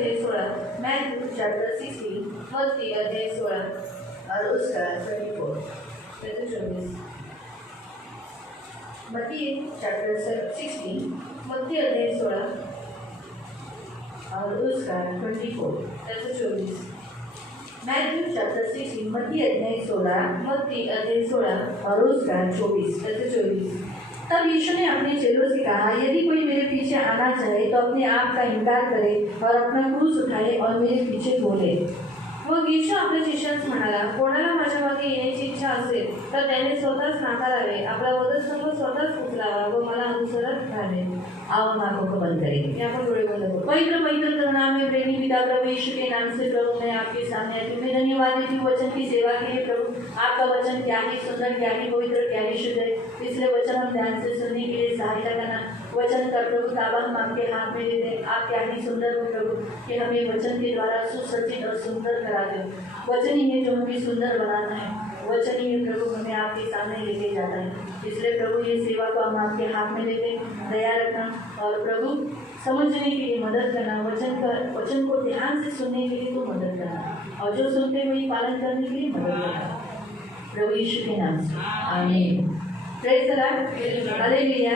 अध्याय 16, Matthew chapter 16, मत्ती अध्याय 16 और उसका 24। मत्ती चैप्टर 16, मत्ती अध्याय 16 और उसका 24। मैथ्यू चैप्टर 16, मत्ती अध्याय 16 और उसका 24। तब यीशु ने अपने चेलों से कहा, यदि कोई मेरे पीछे आना चाहे तो अपने आप का इनकार करे और अपना क्रूस उठाए और मेरे पीछे बोले। मग यीशु आपल्या शिष्यांस म्हणाला, कोणाला माझ्या मागे येण्याची इच्छा असेल तर त्याने स्वतःच नाकारावे, आपला वधस्तंभ स्वतःच उचलावा व मला अनुसरत राहावे। आओ हम आंखों को बंद करेंगे। यहाँ पर बड़े बंद करो। पवित्र पवित्र करुणा में प्रेमी पिता प्रभु यीशु के नाम से प्रभु मैं आपके सामने आती हूँ। मैं धन्यवाद देती हूँ वचन की सेवा के लिए प्रभु। आपका वचन क्या ही सुंदर, क्या ही पवित्र, क्या ही शुद्ध है। इसलिए वचन हम ध्यान से सुनने के लिए सहायता करना। वचन का प्रभु ताबा हम आपके हाथ में दे दें। आप क्या ही सुंदर हो प्रभु कि हमें वचन के द्वारा सुसज्जित और सुंदर कराते हो। वचन ही है जो हमें सुंदर बनाना है। वचन ही है प्रभु हमें आपके सामने लेके जाता है। इसलिए प्रभु ये सेवा को हम आपके हाथ में लेते दया रखना और प्रभु समझने के लिए मदद करना। वचन को ध्यान से सुनने के लिए तो मदद करना और जो सुनते हुए पालन करने के लिए मदद करना प्रभु यीशु के नाम से आमीन। Praise the Lord, hallelujah.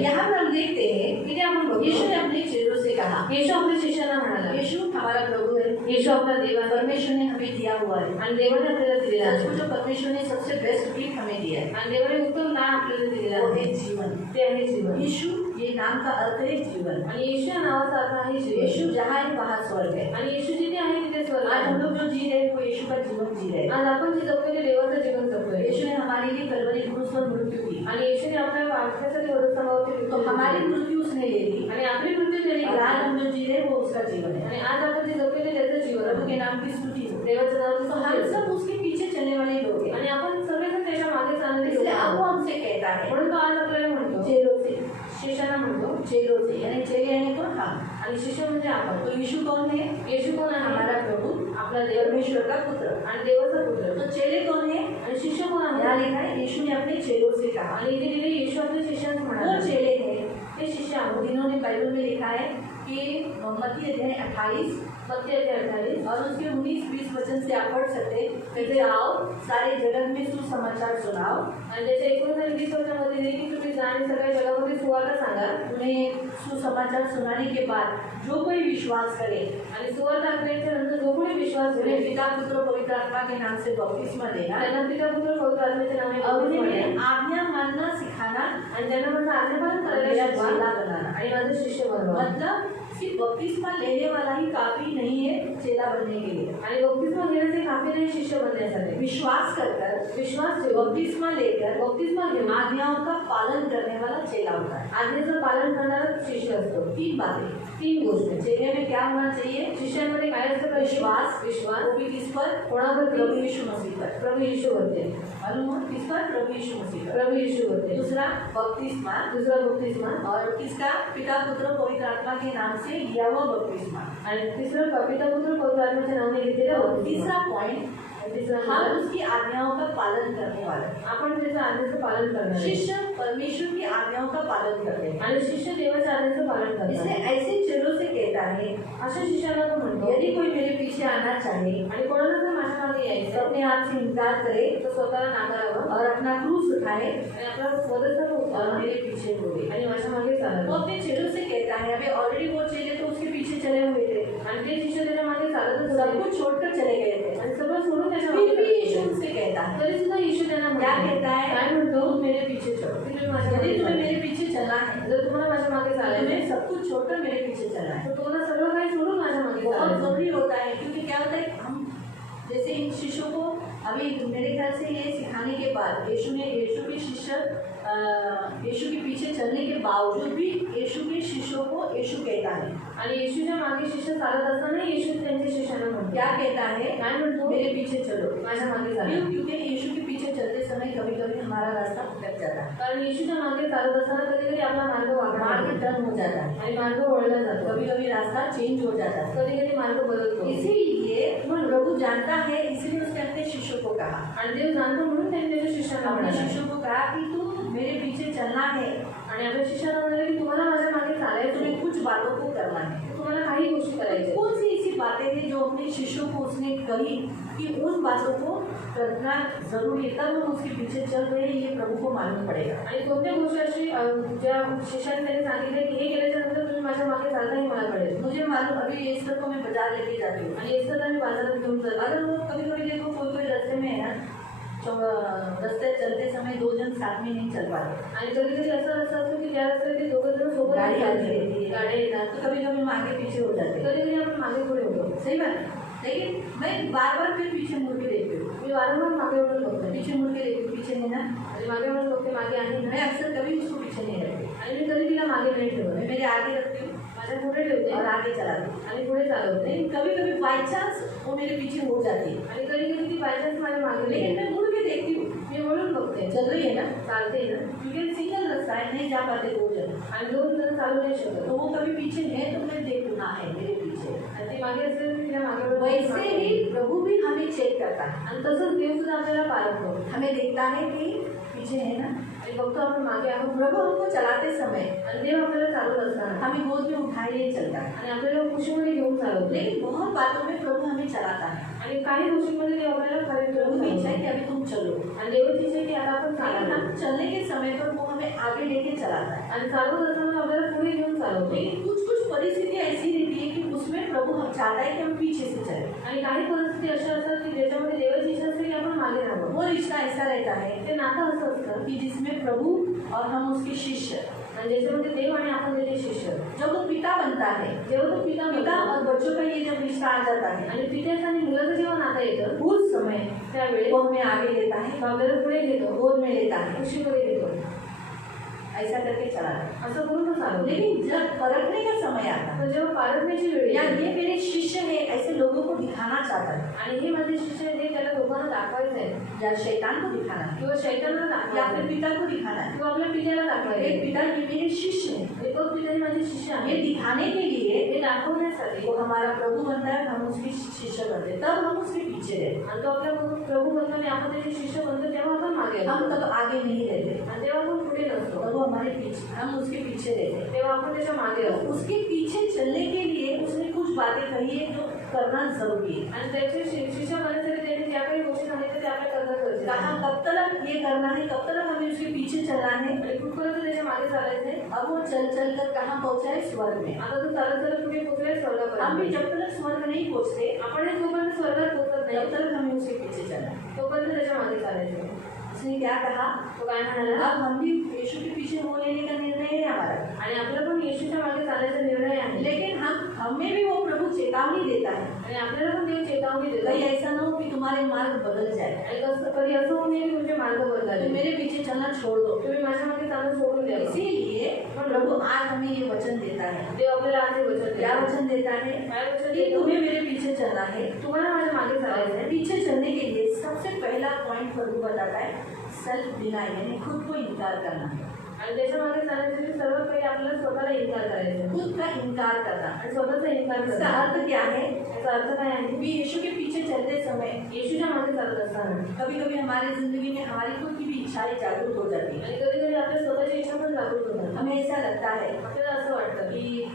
यहाँ पर हम देखते हैं कि हम यीशु ने अपने चेलों से कहा, यीशु अपने शिष्यांना म्हणाला, यीशु हमारा प्रभु है, यीशु अपना देवा परमेश्वर ने हमें दिया हुआ है आणि देवाने आपल्याला दिलेला आहे। जो परमेश्वर ने सबसे बेस्ट गिफ्ट हमें दिया है आणि देवाने उत्तम नाम आपल्याला दिलेला आहे, जीवन। ते आहे जीवन। यीशु ये नाम का अर्थ है जीवन आणि यीशु नावाचा अर्थ आहे जीवन। यीशु जहाँ है वहाँ स्वर्ग है आणि यीशु जिथे आहे तिथे स्वर्ग। आज हम लोग जो जी रहे हैं वो यीशु का जीवन जी रहे हैं। आज आपण जे जगतोय देवाचं जीवन जगतोय। यीशु ने हमारे लिए कलवरी क्रूस पर मृत्यू की आणि यीशु ने आपल्या वाक्यासाठी वधस्तंभावरती तो हमारी मृत्यू उसने ले ली आणि आपली मृत्यू ले ली। आज हम जो जी रहे वो उसका जीवन है आणि आज आपण जे जगतोय ते त्याचं जीवन। प्रभु के नाम की स्तुति हो, देवाचं नाव। तो हम सब उसके पीछे चलने वाले लोग हैं आणि आपण सगळेजण त्याच्या मागे चालणारे लोक। इसलिए अब वो हमसे कहता है, म्हणून तो आज आपल्याला म्हणतो चेलों से, शिष्यांना म्हणतो चेलों से, यानी चेले यानी कोण हम आणि शिष्य म्हणजे आपण। तो यीशु कौन है? यीशु कौन है? हमारा प्रभु, आपला देव, परमेश्वर का पुत्र आणि देवाचा पुत्र। तो चेले कौन है आणि शिष्य कौन है? यहाँ लिखा है यीशु ने अपने चेलों से कहा आणि इथे लिहिले यीशु अपने शिष्यांना म्हणाला। वो चेले हैं ते शिष्य, जिन्होंने बाइबल में लिखा है कि मत्ती अध्याय 28 और उसके 19-20 वचन से आप पढ़ सकते हैं। जाओ सारे जगत में सुसमाचार सुनाओ आणि त्याच्या 19-20 वचनामध्ये दिले की तुम्ही जाणे सगळ्या जगामध्ये सुवार्ता सांगा। उन्हें सुसमाचार सुनाने के बाद जो कोई विश्वास करे आणि सुवार्ता ऐकल्याच्या नंतर जो कोणी विश्वास करे पिता पुत्र पवित्र आत्मा के नाम से बपतिस्मा देना, त्यांना पिता पुत्र पवित्र आत्म्याच्या नावाने और उन्हें आज्ञा मानना सिखाना आणि त्यांना माझं आज्ञापालन करायला बनाना आणि माझे शिष्य बनवा। मतलब सिर्फ बपतिस्मा लेने वाला ही काफी नहीं है चेला बनने के लिए आणि बपतिस्मा घेने से काफी नहीं शिष्य बनण्यासाठी। विश्वास बपतिस्मा लेकर घेऊन आज्ञाओं का पालन करने वाला चेला होता है। आज्ञेचं पालन करणारा शिष्य असतो। 3 बातें, 3 गोष्टी। चेले में क्या होना चाहिए? शिष्यांमध्ये काय असतं? विश्वास। वो भी किस पर? कोणावर? प्रभु यीशु मसीह पर। प्रभु यीशु होते मालूम हो किस पर? प्रभु यीशु मसीह पर। प्रभु यीशु होते। दूसरा बपतिस्मा और किसका? पिता पुत्र पवित्र आत्मा के नाम से लिया हुआ बपतिस्मा आणि तिसरा पिता पुत्र पवित्र आत्म्याच्या नावाने घेतलेला बपतिस्मा। तीसरा पॉइंट, हम उसकी आज्ञाओं का पालन करने वाले, आपण त्याच्या आज्ञेचं पालन करणार। शिष्य परमेश्वर की आज्ञाओं का पालन करते हैं आणि शिष्य देवाच्या आज्ञेचं पालन करतात। इसलिए ऐसे चेलों से कहता है, अशा शिष्याला तो म्हणतो यदि कोई मेरे पीछे आना चाहे आणि कोणाला जर माझ्या मागे यायचं तो अपने आप से इनकार करे, तो स्वतःला नाकारावं और अपना क्रूस उठाए आणि आपला वधस्तंभ उचलावा मेरे पीछे बोले आणि माझ्या मागे चालावे। वो अपने चेलों से कहता है, अभी ऑलरेडी वो चेले तो उसके पीछे चले हुए थे आणि ते शिष्य त्याच्या मागे चालत सब कुछ छोड़कर चले गए थे आणि सगळं सोडून त्याच्या मागे। फिर भी यीशु उनसे कहता है, तरी सुद्धा यीशु त्यांना क्या कहता है? काय म्हणतो? मेरे पीछे चलो। यदि तुम्हें मेरे पीछे चलना है, जर तुम्हाला माझ्या मागे चालायचं है, सब कुछ छोड़कर मेरे पीछे चलना है, तो तुम्हाला सगळं काही सोडून माझ्या मागे बहुत जरूरी होता है। क्योंकि क्या होता है, हम जैसे इन शिष्यों को अभी मेरे ख्याल से ये सिखाने के बाद यीशु के शिष्य यीशु के पीछे चलने के बावजूद भी यीशु के शिष्यों को यीशु कहता है आणि येशूच्या मागे शिष्य चालत असताना येशू त्यांच्या शिष्यांना म्हणतो, क्या कहता है? काय म्हणतो? मेरे पीछे चलो, माझ्या मागे चला। क्योंकि यीशु के पीछे चलते समय कभी कभी हमारा रास्ता भटक जाता है, कारण येशूच्या मागे चालत असताना कधी कधी आपला मार्ग टर्न हो जाता है आणि मार्ग वळला जातो। कभी कभी रास्ता चेंज हो जाता है, कधी कधी मार्ग बदलतो। इसीलिए प्रभु जानता है, इसलिए उसने अपने शिष्यों को कहा आणि देव जानतो म्हणून त्यांनी त्याच्या शिष्यांना अपने शिष्यों को कहा कि तुम मेरे पीछे चलना है आणि आपल्या शिष्यांना म्हणाले की तुम्हाला माझ्या मागे चालायचं, तुम्हें कुछ बातों को करना है, तुम्हाला काही गोष्टी करायच्या। अपने शिष्यों को उसने कही कि उन बातों को करना जरूरी है, तब हम उसके पीछे चल रहे हैं, ये प्रभु को मालूम पड़ेगा। आणि कोणत्या गोष्टी अशी ज्या शिष्याने त्याने सांगितले की हे केल्याच्या नंतर तुम्ही माझ्या मागे चालताही मला पडेल। मुझे मालूम, अभी एस्तर को मैं बाजार लेके जाती हूँ आणि एस्टरला मी बाजारात घेऊन जातो। अगर वो कभी कभी देखो कोई कोई रास्ते में है ना, रास्ते चलते समय दो जन साथ में नहीं चल पाते, आणि कधी कधी असं असतं की ज्या रस्त्यावर ते दोघं जण सोबत गाड़ी आती चालते, रहती है, गाड्या येतात, तो कभी कभी हम आगे पीछे हो जाते हैं, कधी कधी आपण मागे पुढे होतो। सही बात है। लेकिन मैं बार बार फिर पीछे मुड़ के देखती हूँ, मी वारंवार मागे वळून बघते, पीछे मुड़ के देखती हूँ, पीछे नहीं ना, आणि मागे वळून बघते मागे आहे ना, मैं अक्सर कभी उसको पीछे नहीं रखती, आणि मी कधी तिला मागे नाही ठेवत, मैं मेरे आगे रखती हूँ माझ्या पुढे ठेवते और आगे चलाती हूँ। आणि पुढे चालवते। लेकिन कभी कभी बाई चांस वो मेरे पीछे हो जाती है, आणि कधी कधी ती बायचान्स माझ्या मागे लेकिन नाही, मैं मुड़ के देखती हूँ, मी वळून बघते, चल रही है ना, चालते ना, क्योंकि सिंगल रास्ता है, नहीं जा पाते दो जन, आणि दोन जण चालू नाही शकत, तो वो कभी पीछे है तो मैं देखूँ ना है मेरे पीछे। आणि ती मागे असेल तर तिला मागे वळून वैसे ही प्रभु भी हमें चेक करता है, आणि तसंच देव सुद्धा आपल्याला पारखतो, हमें देखता है कि पीछे है ना, आणि बघतो आपण मागे आहोत, प्रभु हमको चलाते समय आणि देव आपल्याला चालवत असताना हमें गोद में उठाए ही चलता है, आणि आपल्याला खुशीमध्ये घेऊन चालवतो। लेकिन बहुत बातों में प्रभु हमें चलाता है। आणि काही गोष्टींमध्ये देव आपल्याला खरे प्रभु करून की इच्छा है चालवतो, कि अभी तुम चलो, आणि देवाची इच्छा आहे की आता आपण लेकिन चालावं, हम चलने के समय पर वो हमें आगे लेके चलाता है। आणि चालवत असताना आपल्याला पुढे घेऊन चालवतो। लेकिन कुछ कुछ परिस्थिति ऐसी रहती है कि उसमें प्रभु हम चाहता है कि हम पीछे से चले, आणि काही परिस्थिती अशा असतात की ज्याच्यामध्ये देवाची इच्छा असते की आपण मागे राहावं। वो रिश्ता ऐसा रहता है ते नातं असं असतं कि जिसमें प्रभु और हम उसके शिष्य, आणि ज्याच्यामध्ये देव आणि आपण त्याचे शिष्य, जब वो पिता बनता है, जेव्हा तो पिता पिता बनतो और बच्चों का ये जब रिश्ता आ जाता है, आणि पित्याचं आणि मुलाचं जेव्हा नातं येतं उस समय त्यावेळी वो हमें आगे लेता है, तो आपल्याला पुढे घेतो, गोद में लेता है, खुशीमध्ये घेतो, ऐसा करके चलाता है। असं करून तो चालवतो। लेकिन जब परखने का समय आता है, तर जेव्हा पारखण्याची वेळ या येते, ये मेरे शिष्य है, ऐसे लोगों को दिखाना चाहता है, आणि हे माझे शिष्य आहे, ते त्याला लोकांना दाखवायचं आहे या शैतान को दिखाना है, किंवा शैतानाला या दाखवायचं फिर आहे, पिता को दिखाना है। किंवा आपल्या पित्याला एक दाखवायचं पिता ये मेरे शिष्य है, आहे। तो पिता हे माझे शिष्य ये आहे, दिखाने के लिए हे दाखवण्यासाठी वो हमारा प्रभु बनता है, हम उसके शिष्य बनते हैं, तब हम उसके पीछे रहते आणि तो आपल्या प्रभु बनताना आपण त्याचे शिष्य बनतो तेव्हा आपण मागे हैं, हम असतो, तब आगे नहीं रहते, आणि तेव्हा आपण पुढे नसतो, तब वो हमारे पीछे, हम उसके पीछे रहते हैं। तेव्हा आपण त्याच्या मागे तो असतो। उसके पीछे चलने के लिए उसने कुछ बातें कही है जो करना जरूरी है। आणि त्याचे शिष्य बनण्यासाठी त्यांनी ज्या काही गोष्टी सांगितल्या त्या आपल्या करणं गरजेचं कहा आहे। कब तक ये करना है, कब तक हमें उसके पीछे चलना है। आणि कुठपर्यंत त्याच्या मागे चालायचं आहे। अब वो चल चल कर कहाँ पहुंचा है, स्वर्ग में। आता तो चालत चालत पुढे पोहोचलाय हम भी स्वर्गापर्यंत। जब तक स्वर्ग नहीं पहुंचते, आपण जोपर्यंत स्वर्गात पोहोचत नाही तब तक हमें उसके पीछे चलना है। तोपर्यंत त्याच्या मागे चालायचं आहे। उसने क्या कहा, तो काय म्हणाला, अब हम भी यीशु के पीछे हो लेने का निर्णय है हमारा, आणि आपला पण येशूच्या मागे चालायचा निर्णय आहे। लेकिन हमें भी वो प्रभु चेतावनी देता है, आणि आपल्याला पण देव चेतावणी देतो, कहीं ऐसा ना हो कि तुम्हारे मार्ग बदल जाए, आणि कसं कधी असं होऊ नये की तुमचे मार्ग बदलावे, तो मेरे पीछे चलना छोड़ दो। तुम्ही माझ्या मागे चालणं सोडून द्या। इसीलिए प्रभु आज हमें ये वचन देता है। देव आपल्याला आज हे वचन क्या देतो। वचन देता है काय वचन कि देतो? तुम्हें मेरे पीछे चलना है। तुम्हाला माझ्या मागे चालायचं आहे। पीछे चलने के लिए सबसे पहला पॉइंट प्रभु बताता है, सेल्फ डिनाई, यानी खुद को इनकार करना, आणि त्याच्या मागे चालण्यासाठी सर्वात पहिले आपल्याला स्वतःला इन्कार करायचा आहे। खुद का इनकार करना। आणि स्वतःचा इन्कार इसका करना। अर्थ क्या है? याचा अर्थ काय आहे? भी यीशु के पीछे चलते समय येशूच्या मागे चालत असताना कभी कभी हमारी जिंदगी में हमारी खुद की भी इच्छाएं जागरूक हो जाती है। आणि कधी कधी आपल्या स्वतःची इच्छा पण जागृत होतात। हमें ऐसा लगता है आपल्याला असं वाटतं की कि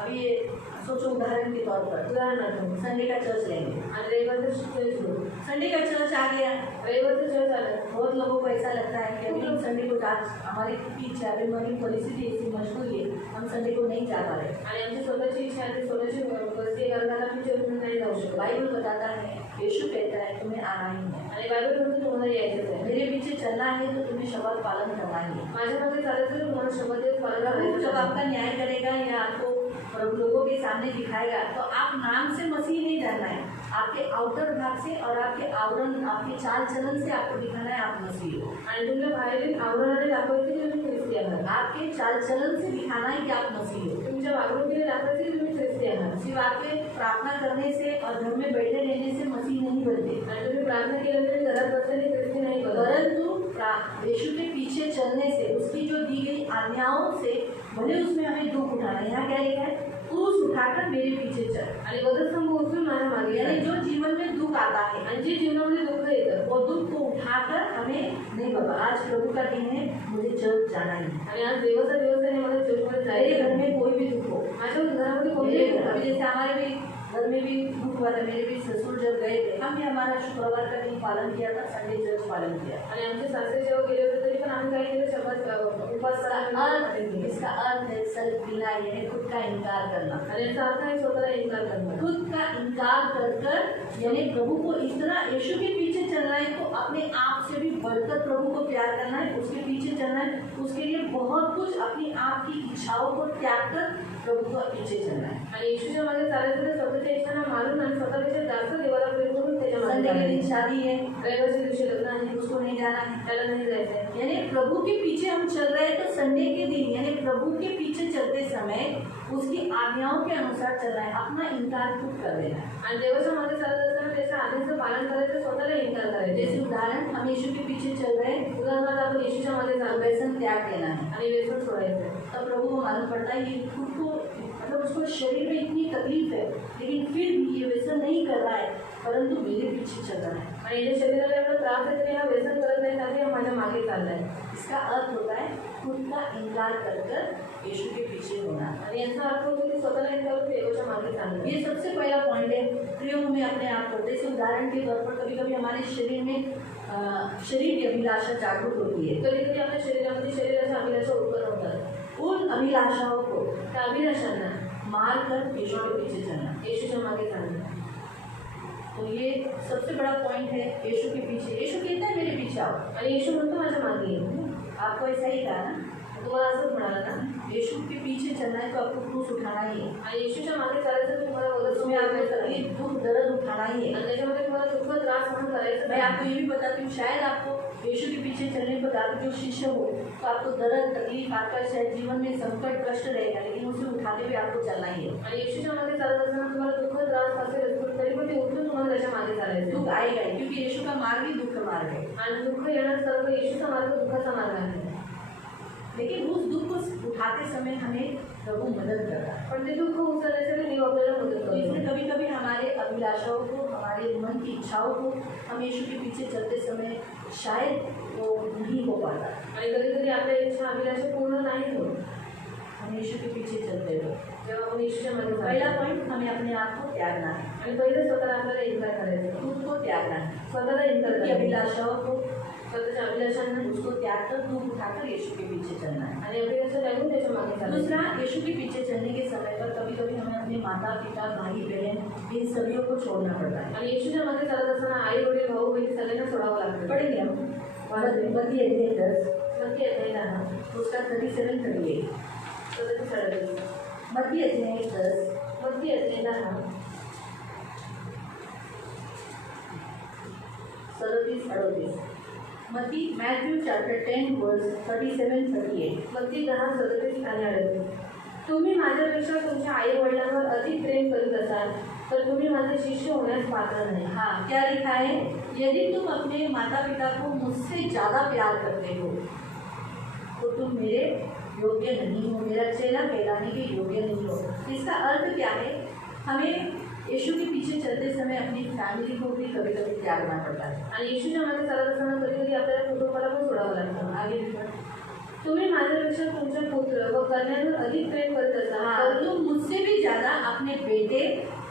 अभी ये सोचो उदाहरण के तौर पर उदाहरणार्थ संडे का चर्च लेंगे, आणि रविवारचं चर्च हो, संडे का चर्च आ गया, रविवारचं चर्च आलं, बहुत लोगों को ऐसा लगता है कि अभी हम संडे को आज हमारी खुद की इच्छा है, अभी हमारी परिस्थिति ऐसी मजबूरी है, हम संडे को नहीं जा पा रहे। आणि आमची स्वतःची इच्छा आहे, स्वतःची परिस्थिती करताना आम्ही चर्चमध्ये नाही जाऊ शकत। बाइबल बताता है, यीशु कहता है तुम्हें आना ही है, आणि बायबल म्हणतो तुम्हाला यायचंच आहे। मेरे पीछे चलना है तो तुम्हें शपथ पालन करना ही है। माझ्या मागे चालायचं तर तुम्हाला शपथ देत पालन प्रभु करायचं जब आहे। आपका न्याय करेगा या आपको प्रभु लोगों के सामने दिखाएगा, तो आप नाम से मसीह नहीं रहना है, आपके आउटर भाग से और आपके आवरण, आपके चाल चलन से आपको दिखाना है आप मसीह हो। आणि तुमच्या बाहेरील आवरणाने दाखवायचे की तुम्ही ख्रिस्ती आहात। आपके चाल चलन से दिखाना है कि आप मसीह हो। तुमच्या वागणुकीने दाखवायचे की तुम्ही ख्रिस्ती आहात। सिर्फ आपके प्रार्थना करने से और घर में बैठे रहने से मसीह नहीं बनते, आणि तुम्ही प्रार्थना केल्यामुळे घरात बसल्याने ख्रिस्ती नाही बनत। परंतु यीशु के पीछे चलने से, उसकी जो दी गई आज्ञाओं से, भले उसमें हमें दुख उठाना, यहाँ क्या लिखा है, क्रूस उठाकर मेरे पीछे चल। आणि वधस्तंभ उचलून माझ्या मागे यानी यानी जो जीवन में दुख आता है, आणि जे जीवनामध्ये दुःख येतं वो दुख को उठाकर हमें, नहीं बाबा आज प्रभु का दिन है, मुझे चर्च जाना ही है। आणि आज देवाचा दिवस आहे, मला चर्चमध्ये मेरे जायचं घर आहे। में कोई भी दुख हो, माझ्या घरामध्ये कोणतं मेरे अभी जैसे हमारे भी घर में भी दुख हुआ था, मेरे भी ससुर जब गए थे, हम भी हमारा शुक्रवार का दिन पालन किया था, संडे चर्च पालन किया। आणि आमचे सासरे जेव्हा गेले होते तरी पण आम्ही काय केलं, शब्द उपास इसका अर्थ है सेल्फ डिनाई, यानी खुद का इनकार करना। आणि याचा अर्थ आहे स्वतःला इन्कार करणं। खुद का इनकार कर कर यानी प्रभु को इतना यीशु के पीछे चलना है, तो अपने आप से भी बढ़कर प्रभु को प्यार करना है, उसके पीछे चलना है, उसके लिए बहुत कुछ अपनी आप की इच्छाओं को त्याग कर प्रभु को पीछे चलना है। आणि येशूच्या मागे चालायचं तर स्वतःच्या इच्छांना मारून आणि स्वतःपेक्षा जास्त देवाला प्रेम करून त्याच्या मागे संडे के दिन चालायचं। शादी है, रविवारच्या दिवशी लग्न आहे, उसको नहीं जाना है, त्याला नाही जायचं आहे। यानी प्रभु के पीछे हम चल रहे हैं, तो संडे के दिन यानी प्रभु के पीछे चलते समय उसकी आज्ञाओं के अनुसार चलना है, अपना इनकार खुद कर देना है। आणि देवाच्या मागे चालत असताना त्याच्या आज्ञेचं पालन करायचं, स्वतःला इन्कार करायचं। जैसे उदाहरण, हम यीशु के पीछे चल रहे हैं, उदाहरणार्थ आपण येशूच्या मागे तो चालू व्यसन त्याग देना है, आणि व्यसन सोडायचं आहे। तब प्रभु को मालूम पड़ता है ये खुद को मतलब उसको शरीर में इतनी तकलीफ है, लेकिन फिर भी ये व्यसन नहीं कर रहा है, परंतु मेरे पीछे चल रहा है। आणि याच्या शरीराला एवढा त्रास आहे तरी हा व्यसन करत नाही, कारण हा माझ्या मागे चाललाय। इसका अर्थ होता है खुद का इनकार कर कर यीशु के पीछे होना। आणि याचा अर्थ होतो की स्वतःला इन्कार करून देवाच्या मागे चालणं। ये सबसे पहला पॉइंट है, प्रियो में अपने आप को। जैसे उदाहरण के तौर पर कभी कभी हमारे शरीर में शरीर की अभिलाषा जागृत होती है, कधी कधी आपल्या शरीरामध्ये शरीराच्या अभिलाषा उत्पन्न होतात। उन अभिलाषाओं को त्या अभिलाषांना मार कर यीशु के पीछे चलना। येशूच्या मागे चालणं। तो ये सबसे बड़ा पॉइंट है, यीशु के पीछे। यीशु कहता है मेरे पीछे आओ, आणि येशू म्हणतो माझ्या मागे ये। आपको ऐसा ही कहा ना, तुम्हाला असंच म्हणाला ना, यीशु के पीछे चलना है तो आपको क्रूस उठाना ही है, आणि येशूच्या मागे चालायचं तुम्हाला वगैरे उसमें आपको तकलीफ दुख दर्द उठाना ही है। आणि त्याच्यामध्ये तुम्हाला दुःख त्रास सहन करायचं मैं आपको ये भी बताती हूँ, शायद आपको यीशु के पीछे चलने पर आप जो शिष्य हो तो आपको दर्द तकलीफ, आपका शायद जीवन में संकट कष्ट रहेगा, लेकिन उसे उठाते हुए आपको चलना ही है। आणि येशूच्या मागे चालत असताना तुम्हाला दुःख त्रास असेल तरी पण ते उठून तुम्हाला त्याच्या मागे चालायचं। दुख आएगा ही, क्योंकि यीशु का मार्ग ही दुख का मार्ग है, आणि दुःख येणार सर्व येशूचा मार्ग दुःखाचा मार्ग आहे। लेकिन उस दुख को उठाते समय हमें प्रभु मदद करता है। पण ते दुःख उचलण्यासाठी देव आपल्याला मदत तो करतो। इसलिए कभी कभी हमारे अभिलाषाओं को, हमारे मन की इच्छाओं को हम यीशु के पीछे चलते समय शायद वो नहीं हो पाता, आणि कधी कधी आपल्या इच्छा अभिलाषा पूर्ण नाही होत हम यीशु के पीछे चलते हुए। जेव्हा आपण येशूच्या मागे पहला चालतो। पॉइंट, हमें अपने आप को त्यागना है, आणि पहिले स्वतःला आपल्याला इन्कार करायचं, खुद को त्यागना है, स्वतःला इन्कार की करायचं, अभिलाषाओं को स्वतःच्या अभिलाषांना उसको त्याग कर दुख उठाकर यीशु के पीछे चलना है। आणि अभिलाषा त्यागून त्याच्या मागे चालायचं। दूसरा, यीशु के पीछे चलने के समय पर कभी कभी हमें अपने माता पिता भाई बहन इन सभी को छोड़ना पड़ता है। आणि येशूच्या मागे चालत असताना आई वडील भाऊ बहीण सगळ्यांना सोडावं लागतं। पढ़ेंगे हम मत्ती अध्याय 10 मत्ती अध्याय 10 उसका 37-38। मत्ती अध्याय 10 मत्ती अध्याय 10 37-38। मत्ती मैथ्यू चैप्टर 10 वर्स 37-38। मत्ती 10:37 आणि 38। तुम्ही माझ्यापेक्षा तुमच्या आई वडिलांवर अधिक प्रेम करीत असाल तर तुम्ही माझे शिष्य होण्यास पात्र नाही। हाँ, क्या लिखा है? यदि तुम अपने माता पिता को मुझसे ज़्यादा प्यार करते हो तो तुम मेरे योग्य नहीं हो, मेरा चेला कहलाने के योग्य नहीं हो। इसका अर्थ क्या है? हमें यीशु के पीछे चलते समय अपनी फैमिली को भी कभी कभी त्यागना पड़ता है। आणि येशूच्या मागे चालत असताना कधी कधी आपल्याला कुटुंबाला पण सोडावं लागतं। आगे भी पढ़। तुम्ही माझ्यापेक्षा तुमचे पुत्र व कन्यांवर अधिक प्रेम करत असाल हाँ, तर तुम मुझसे भी ज़्यादा अपने बेटे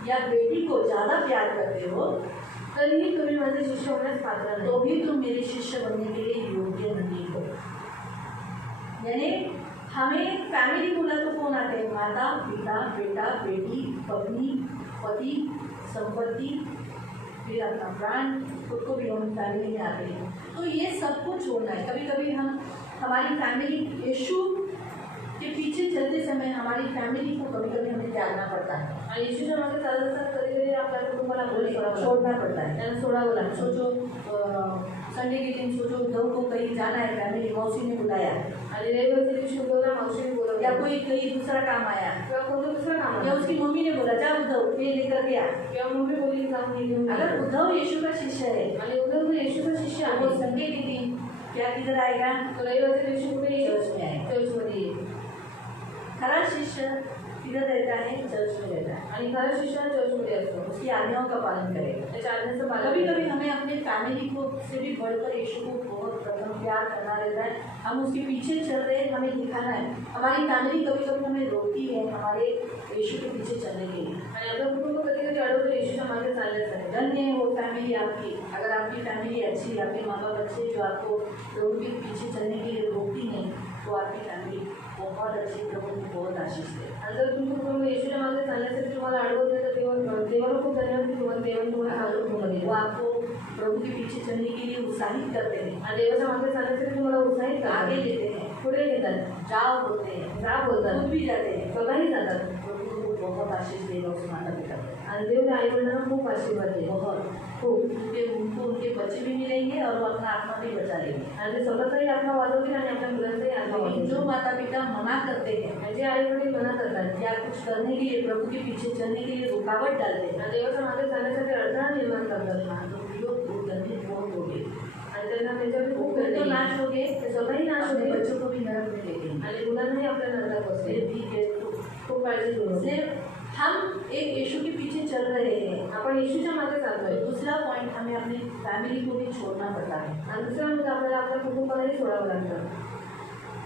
या बेटी को ज़्यादा प्यार करते हो तरीही तुम्ही माझे शिष्य होण्यास पात्र नाही। तो भी तुम मेरे शिष्य बनने के लिए योग्य नहीं हो। यानी हमें फैमिली बोला तो कौन आते हैं? माता पिता बेटा बेटी पत्नी पति संपत्ति, फिर अपना प्राण, खुद को भी हम फैमिली में आते हैं। तो ये सब कुछ छोड़ना है। कभी कभी हम हमारी फैमिली यीशु के पीछे चलते समय हमारी फैमिली को कभी कभी हमें त्यागना पड़ता है, आणि येशूच्या मागे चालत असताना कधी कधी आपल्या कुटुंबाला बोले छोड़ना पड़ता है। त्यांना सोडावं लागतं। सोचो संडे के दिन सोचो उद्धव को कहीं जाना है, फैमिली मौसी ने बुलाया, आणि रविवारच्या दिवशी उद्धवला मावशीने बोलवलं या कोई कहीं दूसरा काम आया, किंवा कोणतं दुसरं काम या आलं, उसकी मम्मी ने बोला जा उद्धव ये लेकर के आ। किंवा मम्मी बोलली जाऊन हे घेऊन ये। अगर उद्धव यीशु का शिष्य है आणि उद्धव जर येशूचा शिष्य तो वो आहे संडे के दिन क्या किधर आएगा? तो रविवारच्या दिवशी कुठे येईल? चर्च में आएगा। चर्चमध्ये येईल। खरा शिष्य किधर रहता है? चर्च में रहता है। आणि खरा शिष्य हा चर्चमध्ये असतो, उसकी आज्ञाओं का पालन करेगा। त्याच्या आज्ञांचं पालन कभी करेगा। कभी हमें अपने फैमिली को से भी बढ़कर यीशु को बहुत प्रथम प्यार करना रहता है। हम उसके पीछे चल रहे हैं, हमें दिखाना है। हमारी फैमिली कभी कभी हमें रोकती है हमारे यीशु के पीछे चलने के लिए। आणि आपलं कुटुंब कधी कधी अडवतं येशूच्या मागे चालण्यासाठी। धन्य है वो फैमिली आपकी। अगर आपकी फैमिली अच्छी, आपके माँ बाप अच्छे जो आपको प्रभु के पीछे चलने के लिए रोकती नहीं, तो आपकी फैमिली बहुत अच्छी, प्रभु को बहुत आशीष दे। आणि जर तुमचं कुटुंब येशूच्या मागे चालण्यासाठी तुम्हाला अडवत नाही तर देवाला खूप धन्यवाद की तुम्हाला चांगलं कुटुंब वो दिलं। आपको प्रभु के पीछे चलने के लिए उत्साहित करते हैं, आणि देवाच्या मागे चालण्यासाठी तुम्हाला उत्साहित आगे करतात, लेते हैं, पुढे घेतात, जाओ बोलते हैं, जा बोलतात, खुद भी जाते हैं। स्वतःही जातात। प्रभु को बहुत आशीष देगा उस माता पिता को, आणि देव आई वडिलांना खूप आशीर्वाद देईल, बहुत। खूप। क्योंकि उनको उनके बच्चे भी मिलेंगे और वो अपना आत्मा भी बचा लेंगे। आणि ते स्वतःचाही आत्मा वाजवतील आणि आपल्या मुलांचाही आत्मा लेकिन वाजवतील। जो माता पिता मना करते हैं आणि जे आई वडील मना करतात या कुछ करने के लिए, प्रभु के पीछे चलने के लिए रुकावट डालते हैं, आणि देवाच्या मागे चालण्यासाठी अडथळा निर्माण करतात ना, तो लोग वो गंदे बहुत हो गए, आणि त्यांना त्याच्यावर खूप वो तो वेदना नाश हो गए, ते स्वतःही नाश अपने होते बच्चों को भी नरक में लेके। आणि मुलांनाही आपल्या नरकात बसते। फिर भी है तो खूप काळजी घेऊ। सिर्फ हम एक यीशु के पीछे चल रहे हैं। आपण येशूच्या मागे चालतोय। दूसरा पॉइंट, हमें अपनी फैमिली को भी छोड़ना पड़ता है। आणि दुसरा म्हणजे आपल्याला आपल्या कुटुंबालाही सोडावं लागतं।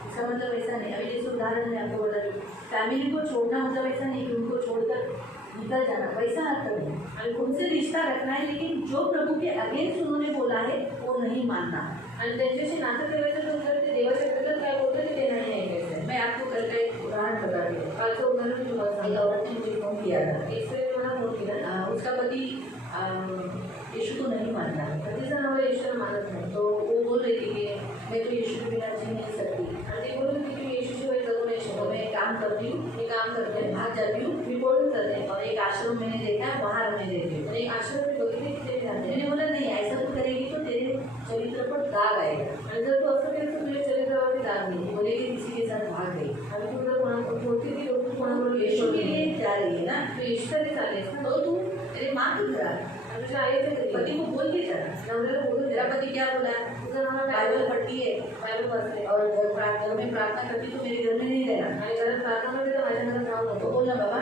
इसका मतलब ऐसा नहीं, अभी जैसे उदाहरण मैं आपको बता दूँ, फैमिली को छोड़ना मतलब ऐसा नहीं कि उनको छोड़कर निकल जाना, वैसा अर्थ नहीं। आणि उनसे रिश्ता रखना है, लेकिन जो प्रभु के अगेंस्ट उन्होंने बोला है वो नहीं मानना। आणि त्यांच्याशी नातं ठेवायचं तर ते देवाच्या विरोधात काय बोलतं ते नाही ऐकायचं। मैं आपको कल का एक उदाहरण बता रही हूँ। कालचं उदाहरण मी तुम्हाला एक सांगतो। औरत ने मुझे फोन किया था, एक स्त्रीने मला फोन केला, उसका पति यीशु को नहीं मानता, पतीचं नाव येशूला मानत नाही। तो वो बोल रही थी कि मैं तो यीशु के बिना जी नहीं सकती, आणि ती बोलत होती की मी येशूशिवाय जगू नाही तो शकत। मैं काम करती हूँ, मी काम करते, मैं भाग जाती हूँ, मी पळून जाते, और एक आश्रम मैंने देखा है वहाँ रहने देती हूँ। आणि एक आश्रम मी बघितली तिथे मी राहते। मैंने बोला नहीं, ऐसा तो करेगी तो तेरे चरित्र पर दाग आएगा। आणि जर तू असं केलं तर तुझ्या चरित्रावरती दाग येईल। बोलेगी किसी के साथ भाग गई, आणि तू जर कोणाबरोबर ती लोक कोणाबरोबर यीशु के लिए जा रही है ना, तू येशूसाठी चालेस ना, तो तू तेरे माँ को बुला, आणि तुझ्या आईच्या घरी पति को बोल के जा। नवऱ्याला बोलून तेरा द्या, पति क्या बोला, तुझं नाव बाइबल पढ़ती है बायबल वाचते और घर में प्रार्थना करती तो मेरे घर में नहीं रहना। आणि घरात प्रार्थना करते तर माझ्या घरात नाव तो नको। बोला बाबा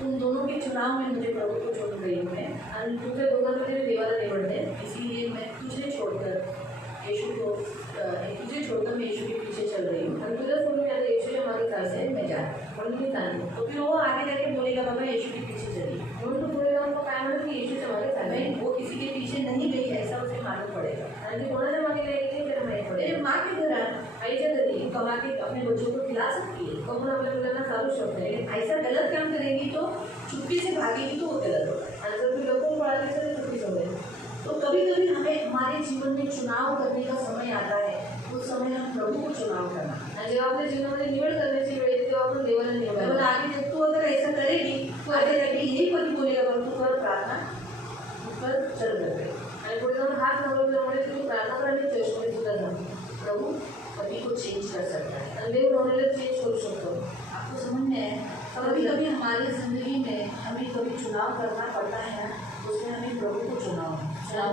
तुम दोनों के चुनाव में मुझे प्रभु को छोड़ गई हूँ मैं, आणि तुझ्या दोघांमध्ये मी देवाला निवडते, इसीलिए मैं तुझे छोड़कर यीशु को तुझे छोड़कर मैं यीशु के पीछे चल रही हूँ, आणि तुझ्या सोडून मी आता येशूच्या मागे ऐसे चालते, मैं जा। म्हणून मी चालते। तो फिर वो आगे जाके बोलेगा बाबा यीशु के पीछे चली, म्हणून तू पुढे जाऊन मग काय म्हणत की येशूच्या मागे चालते, मैं वो किसी के पीछे नहीं गई ऐसा उसे मालूम पड़ेगा। आणि ती कोणाच्या मागे गेली ते त्याला माहीत मेरे पडेल। माँ के घर आईच्या घरी तू कमा के अपने बच्चों को खिला सकती है, कमून आपल्या मुलांना चालू शकते, लेकिन ऐसा गलत काम करेगी तो चुप्पी से भागेगी तो वो गलत होगा। आणि जर तू लपून पळाली तर ते चुकीचं होईल। तो कभी कभी हमें हमारे जीवन में चुनाव करने का समय आता है, उस समय हम प्रभु को चुनाव करना। आणि जेव्हा आपल्या जीवनामध्ये निवड करण्याची वेळ येते तेव्हा आपण देवाला केवल निवडायला। आगे जब तू अगर ऐसा करेगी तो आगे जाके यही पति बोलेगा बाबा तू कर प्रार्थना, तू कर चल कर पे। आणि पुढे जाऊन हात नवरल्यामुळे तुम्ही प्रार्थना करायला चर्चमध्ये सुद्धा जा। प्रभु पति को चेंज कर सकता है। आणि देव नवऱ्याला चेंज करू शकतो। आपको समझ में है, कभी कभी हमारी जिंदगी में हमें कभी चुनाव करना पड़ता है ना, उसमें हमें प्रभु को चुनाव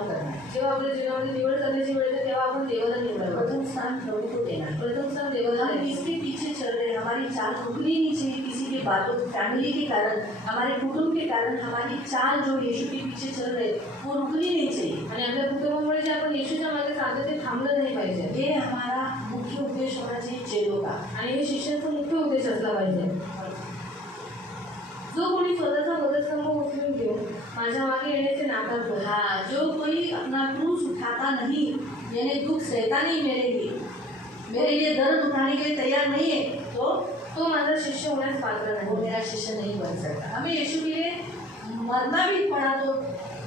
करना है। जेव्हा आपल्या जीवनामध्ये निवड करण्याची वेळ येते तेव्हा आपण देवाला निवडावं। प्रथम स्थान प्रभु को देना है। प्रथम स्थान देवाला हम द्यायचं। किसके पीछे चल रहे हैं, हमारी चाल रुकनी नहीं चाहिए किसी की बातों, फैमिली के कारण, हमारे कुटुंब के कारण हमारी चाल जो यीशु के पीछे चल रहे वो रुकनी नहीं चाहिए। आणि आपल्या कुटुंबामुळे जे आपण येशूच्या मागे चालतो ते थांबलं नाही पाहिजे। ये हमारा मुख्य उद्देश्य होना चाहिए चेलों का। आणि हे शिष्याचा मुख्य उद्देश असला पाहिजे। जो कोणी स्वतःचा वधस्तंभ उचलून घेऊन माझ्या मागे येण्याचे नाकारतो, हाँ, जो कोई अपना क्रूस उठाता नहीं, यानी दुख सहता नहीं मेरे लिए दर्द उठाने के लिए तैयार नहीं है, तो माझा शिष्य होण्यास पात्र वो नाही। मेरा शिष्य नहीं बन सकता। हमें यीशु के लिए मरना भी पड़ा तो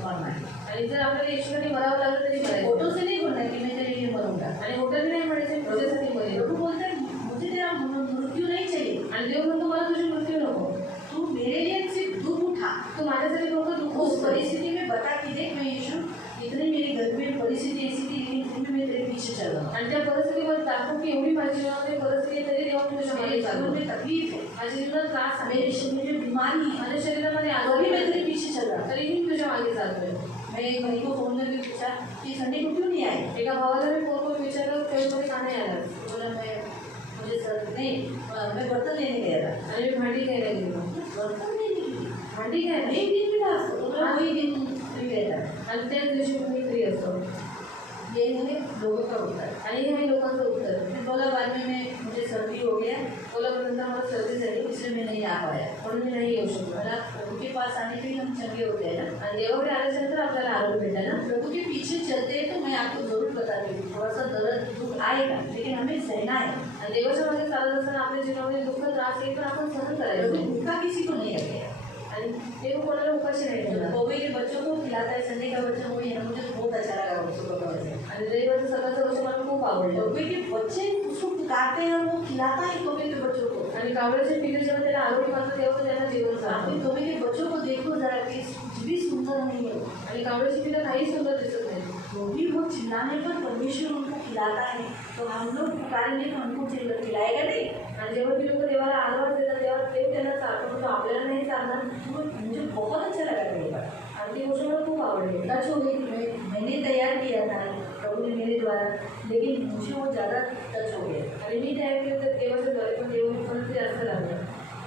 मरना है। आणि जर आपल्याला येशूसाठी मरावं लागलं तरी मरायचं। फोटो से नहीं बोलना है कि मैं तेरे लिए मरूंगा। आणि होटल नाही म्हणायचे तुझ्यासाठी मरेल। प्रभु बोलते हैं मुझे तेरा मृत्यु नहीं चाहिए, आणि देव म्हणतो मला तुझी मृत्यू नको, तू मेरे लिए सिर्फ दुख उठा। तू माझ्यासाठी फक्त दुःख उस उचल। परिस्थिति में बता कि देख मैं यीशु इतनी मेरे घर में परिस्थिति ऐसी थी, लेकिन फिर भी मैं तेरे पीछे चल रहा हूँ। आणि त्या परिस्थितीवर दाखव की एवढी माझ्या जीवनामध्ये परिस्थिती आहे तरी देवा तुझ्या मेरे मागे जीवन चालतो। में तकलीफ है, माझ्या जीवनात त्रास आहे, मेरे शरीर में बीमारी है, माझ्या शरीरामध्ये तो आजार भी मैं आहे, तेरे पीछे चल रहा हूँ। तरीही मी तुझ्या मागे चालतोय। मैं एक भाई को फोन करके पूछा कि संडे को क्यों नहीं आए। एका भावाला मी फोन करून विचारलं चर्चमध्ये का नाही आला। बोला मुझे सर नहीं, मैं बर्तन लेने गया था। आणि मी भांडी घ्यायला गेलो। बर्तन लेने के लिए हाँ ठीक आहे ना. एक दिन भी था तो वही दिन फ्री रहता है. आणि त्याच दिवशी तुम्ही फ्री असतो. ये है लोगों का उत्तर. आणि हे आहे लोकांचं उत्तर. फिर बोला बाद में मैं मुझे सर्दी हो गया, बोला पण नंतर मला सर्दी झाली इसलिए मैं नहीं आ पाया. म्हणून मी नाही येऊ शकलो. बोला प्रभु के पास आने के लिए हम चंगे होते हैं ना. आणि देवाकडे आल्याच्यानंतर आपल्याला आरोग्य भेटतं ना. प्रभु के पीछे चलते हैं तो मैं आपको जरूर बताती हूँ, थोड़ा सा दर्द दुख आएगा लेकिन हमें सहना है. आणि देवाच्या मागे चालत असताना आपल्या जीवनामध्ये दुःख त्रास येईल पण आपण सहन प्रभु करायचं. भूखा किसी को नहीं रखेगा. आणि देव कोणाला उपाशी नाही ठेवणार. कौवे के बच्चों को खिलाता है, संडे का बच्चा वही है ना, मुझे तो बहुत अच्छा लगा बच्चों को खिलाते. आणि देवाचं सकाळचं वर्ष मला खूप आवडलं. कौवे के बच्चे उसको पुकारते हैं और वो खिलाता है कौवे के बच्चों को. आणि कावळ्याचे पिल्लू जेव्हा त्याला आरोग्य पाहतं तेव्हा त्याला जीवन आप चालतं. कौवे के बच्चों को देखो जरा कि कुछ भी सुंदर नहीं है. आणि कावळ्याची पिल्लं काही सुंदर दिसत नाही. वो भी वो चिल्लाने पर परमेश्वर उनको खिलाता है, तो हम लोग पुकारेंगे तो हमको खिलाएगा नहीं. आणि जेव्हा ती लोक देवाला आवाज देतात तेव्हा देव त्यांना चालतो तो आपल्याला नाही चालणार. तो मुझे बहुत अच्छा लगा कई बार. आणि ती गोष्ट मला खूप आवडली. टच हो गई. मैंने तैयार किया था प्रभु ने मेरे द्वारा, लेकिन मुझे वो ज़्यादा टच हो गया. आणि मी तयार केलं तर देवाच्या द्वारे पण देव पण ते जास्त लागलं.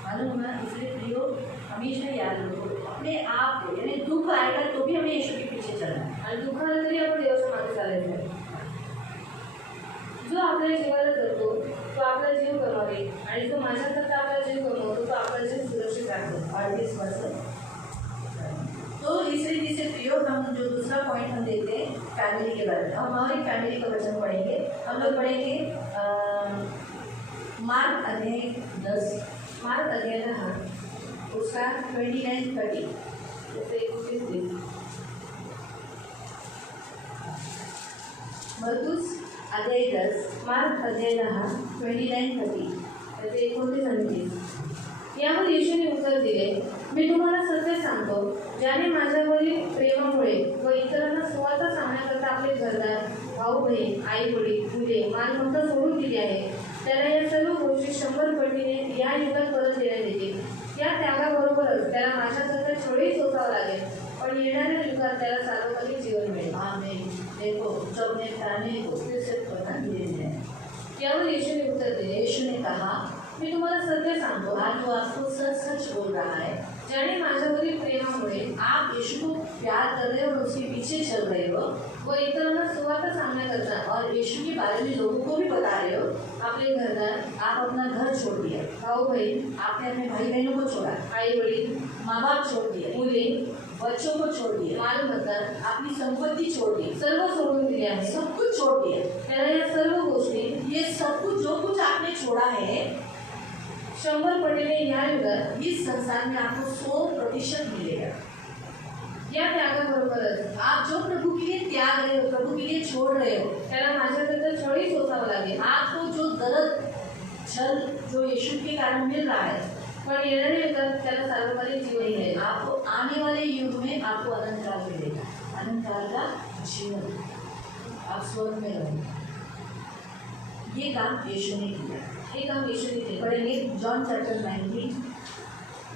मालूम ना, इसलिए प्रियो हमेशा याद रखो अपने आप को, यानी दुख आएगा तो भी हमें यीशु के पीछे चलना है. आणि दुःख आलं तरी आपण देवाच्या मागे चालायचं आहे. जो आपल्या जीवाला करतो तो आपला जीव गमावे आणि जो माझ्याकरता आपला जीव गमावतो तो आपला जीव सुरक्षित राखतो. 38%. तो इस रीति से प्रियो हम जो दूसरा पॉइंट हम देखते हैं फैमिली के बारे में. हम हमारी फैमिली का वचन पढ़ेंगे. हम लोग पढ़ेंगे मार्क अध्याय 10, मार्क अध्याय 10 उसका 29-30. जैसे 21-20. मरकुस अध्याय 10, मार्क अध्याय 10 29-30. त्याचे 29 आणि 30. यावर येशूने उत्तर दिले, मी तुम्हाला सत्य सांगतो, ज्याने माझ्यावरील प्रेमामुळे व इतरांना सुवार्ता सांगण्याकरता आपले घरदार, भाऊ बहीण, आई वडील, मुले, मालमत्ता सोडून दिली आहे, त्याला या सर्व गोष्टी 100 पटीने या युगात परत देण्यात येतील. या त्यागाबरोबरच त्याला माझ्याकरता छळही सोसावं लागेल, पण येणाऱ्या युगात त्याला सार्वकालिक जीवन मिळेल. आमीन. देखो जो अपने फैमिली को फिर से करना धीरे धीरे. यावर येशूने उत्तर दिले, यीशु ने कहा, मी तुम्हाला सत्य सांगतो, आज वो आपको सच सच बोल रहा है. ज्याने माझ्यावरील प्रेमामुळे आप यीशु को प्यार कर रहे हो और उसके पीछे चल रहे हो व इतरांना सुवार्ता सांगण्याकरता और यीशु के बारे में लोगों को भी बता रहे हो. आपले घरदार, आप अपना घर छोड़ दिया, भाऊ बहीण, आपने अपने भाई बहनों को छोड़ा, आई वडील, माँ बाप छोड़ दिए, मुले, बच्चों को छोड़ दिया, मालमत्ता अपनी संपत्ति छोड़ दी, सर्व सोडून दिले आहे. सब कुछ छोड़ दिया. त्याला या सर्व गोष्टी ये सब कुछ जो कुछ आपने छोड़ा है 100 पटीने या युगात इस संसार में आपको 100% मिलेगा. या त्यागाबरोबरच आप जो प्रभु के लिए त्याग रहे हो, प्रभु के लिए छोड़ रहे हो, त्याला माझ्याकरता छळही सोसावं लागेल. आपको जो दर्द छल जो यीशु के कारण मिल रहा है, पण येणाऱ्या युगात त्याला सार्वकालिक जीवन वही है. मिळेल. आपको आने वाले युग में आपको अनंत काल मिलेगा, अनंत काल का जीवन. आप स्वर्ग में रहोगे. ये काम यीशु ने किया. हे काम येशूने केलं. पढ़ेंगे जॉन चैप्टर 19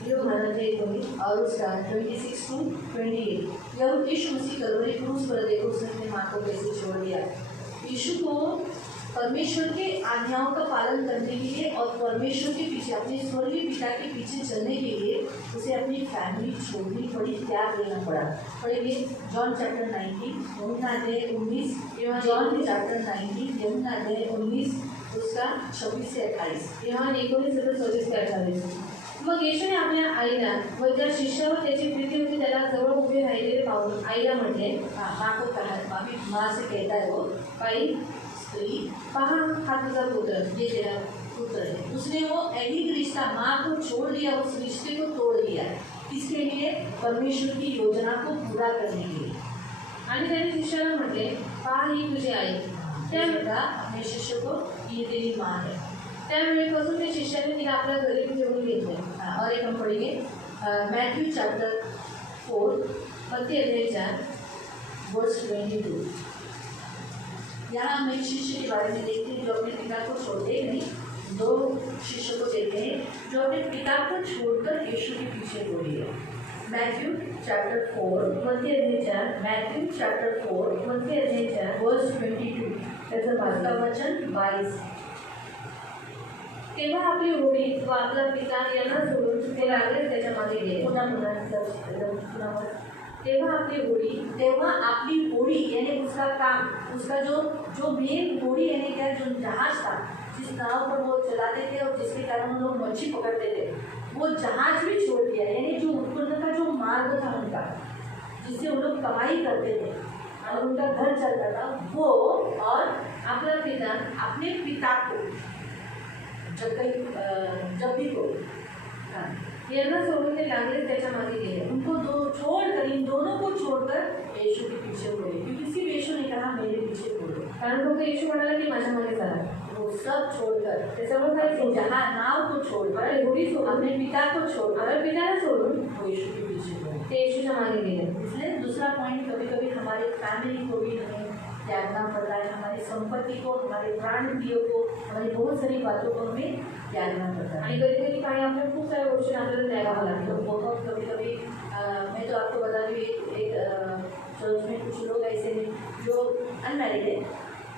योहान अध्याय 19 और उसका 26 to 28. जब यीशु मसीह कलवरी क्रूस पर देखो उसने अपनी माँ को कैसे छोड़ दिया. यीशु को परमेश्वर के आज्ञाओं का पालन करने के लिए और परमेश्वर के पीछे अपने स्वर्गीय पिता के पीछे चलने के लिए उसे अपनी फैमिली छोड़नी पड़ी, त्याग देना पड़ा. पढ़ेंगे जॉन चैप्टर 19 यूहन्ना अध्याय 19. जॉन चैप्टर 19 यूहन्ना अध्याय 19 उसका 26 से 28. योहान 19:26-28. मग येशूने आपल्या आईला व ज्या शिष्यावर त्याची प्रीती होती त्याला जवळ उभे राहिलेले पाहून आईला म्हटले, माँ को कहा, अभी माँ से कहता है वो, बाई, स्त्री, पहा हा तुझा पुत्र. ये तेरा पुत्र है. उसने वो ऐहिक रिश्ता माँ को छोड़ दिया, उस रिश्ते को तोड़ दिया. इसके लिए परमेश्वर की योजना को पूरा करने के लिए. आणि त्याने शिष्याला म्हटले, पहा ही तुझी आई. त्याने कहा अपने शिष्य को, ये तेरी माँ है. त्यावेळेपासून त्या शिष्याने तिला आपल्या घरी घेऊन घेतले. और एक हम पढ़ेंगे मैथ्यू चैप्टर 4 मत्ती अध्याय 4 वर्स 22. यहाँ हम एक शिष्य के बारे में देखते हैं जो अपने पिता को छोड़ते ही नहीं. 2 शिष्यों को देखते हैं जो अपने पिता को छोड़कर यीशु के पीछे दौड़ी है. मैथ्यू चैप्टर 4, मत्ती अध्याय 4 मैथ्यू चैप्टर 4 मत्ती अध्याय 4 वर्स 22. त्याचं उसका वाचन. वचन 22. तेव्हा आपली होडी व आपला पिता यांना सोडून ते लागले त्याच्या मागे गेले. पुन्हा पुन्हा तेव्हा आपली होडी तेव्हा आपली होड़ी यानी उसका काम, उसका जो जो मेन होड़ी यानी क्या, जो जहाज था, जिस नाव पर वो चलाते थे और जिसके कारण वो लोग मच्छी पकड़ते थे, वो जहाज भी छोड़ दिया। यानी जो उत्पन्न का जो मार्ग था उनका, जिससे वो लोग कमाई करते थे और उनका घर चलता था, वो और आपला पिता अपने पिता को जब्बी को, हाँ, यांना सोडून ते लागले त्याच्या मागे गेले. उनको छोड़कर, इन दोनों को छोड़कर यीशु के पीछे बोले, क्योंकि सिर्फ यीशु ने कहा मेरे पीछे बोलो, कारण फक्त येशू म्हणाला की माझ्या मागे चला. वो सब छोड़कर, ते सर्व काही सोडून जहाँ नाव को छोड़कर, होडी सोडून, अपने पिता को छोड़कर आपल्या पित्याला सोडून वो यीशु के पीछे बोले. ते येशूच्या मागे गेले. इसलिए दूसरा पॉइंट, कभी कभी हमारे फैमिली को भी हमें त्यागना पड़ता है, हमारी संपत्ति को, हमारे प्राण प्रियों को, हमारी बहुत सारी बातों को हमें त्यागना पड़ता है. आणि कधी कधी काही आपल्या खूप साऱ्या गोष्टी आपल्याला त्यागावं तो लागतं. बहुत कभी कभी मैं तो आपको बता दूँ, एक चर्च में कुछ लोग ऐसे हैं जो अनमैरिड है,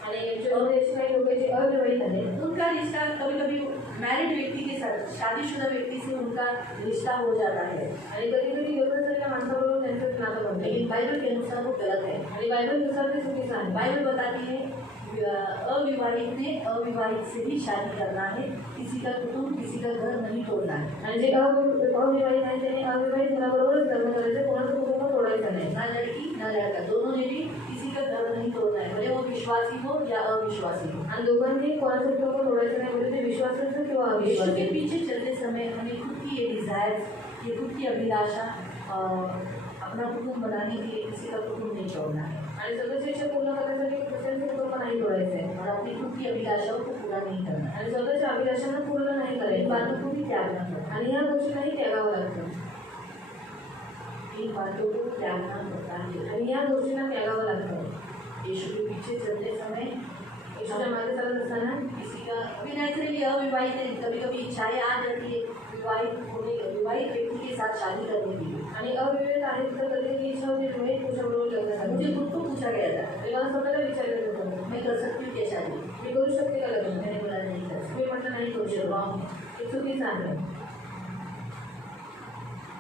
आणि जसे काही लोक जे अविवाहित आहेत, उनका रिश्ता कभी कभी मैरिड व्यक्ति के साथ, शादीशुदा व्यक्ति से उनका रिश्ता हो जाता है, आणि कधी कधी लग्न झालेल्या माणसाबरोबर त्यांचं नातं बनतं. लेकिन बाइबल के अनुसार वो गलत है. आणि बायबलनुसार ते चुकीचं आहे. बाइबल बताती है अविवाहित ने अविवाहित से भी शादी करना है, किसी का कुटुंब, किसी का घर नहीं तोड़ना है. आणि जे अविवाहित आहे त्याने अविवाहित मुलाबरोबरच लग्न करायचं, कोणाचं कुटुंब तोडायचं नाही. ना लड़की ना लड़का, दोनों ने भी किसी का घर नहीं तोड़ना है, भले वो विश्वासी हो या अविश्वासी हो. आणि दोघांनी कोणाचं कुटुंब तोडायचं नाही, म्हणजे ते विश्वासाचं किंवा यीशु अविश्वास. के पीछे चलते समय हमें खुद की ये डिज़ायर, ये खुद की अभिलाषा, अपना कुटुंब बनाने के लिए किसी का कुटुंब नहीं तोड़ना है आणि स्वतःची इच्छा पूर्ण करण्यासाठी दुसऱ्यांचे कुटुंब नाही तोडायचं आहे. और अपनी खुद की अभिलाषाओं को पूरा नहीं करना है. आणि स्वतःच्या अभिलाषांना पूर्ण नाही इन करायचं. बातों को भी त्यागना पड़ता है. आणि या गोष्टीलाही त्यागावं लागतं. इन बातों को त्यागना पड़ता है. आणि या गोष्टींना त्यागावं लागतं. यीशु के पीछे चलते समय येशूच्या मागे चालत असताना किसी का अभी नेचुरली अविवाहित है, कभी कभी इच्छाएं आ जाती है विवाहित व्यक्ति के साथ शादी करने की. आणि अविवाहित आहेत तर कधी कधी इच्छा होती विवाहित पुरुषाबरोबर लग्न करायचं. मुझे खुद को पूछा गया था, आणि मला स्वतःला विचारलं होतं, मैं कर सकती हूँ क्या शादी? मी करू शकते का लग्न? मैंने बोला नहीं कर सकती. मी म्हटलं नाही करू शकत, हे चुकीचं आहे.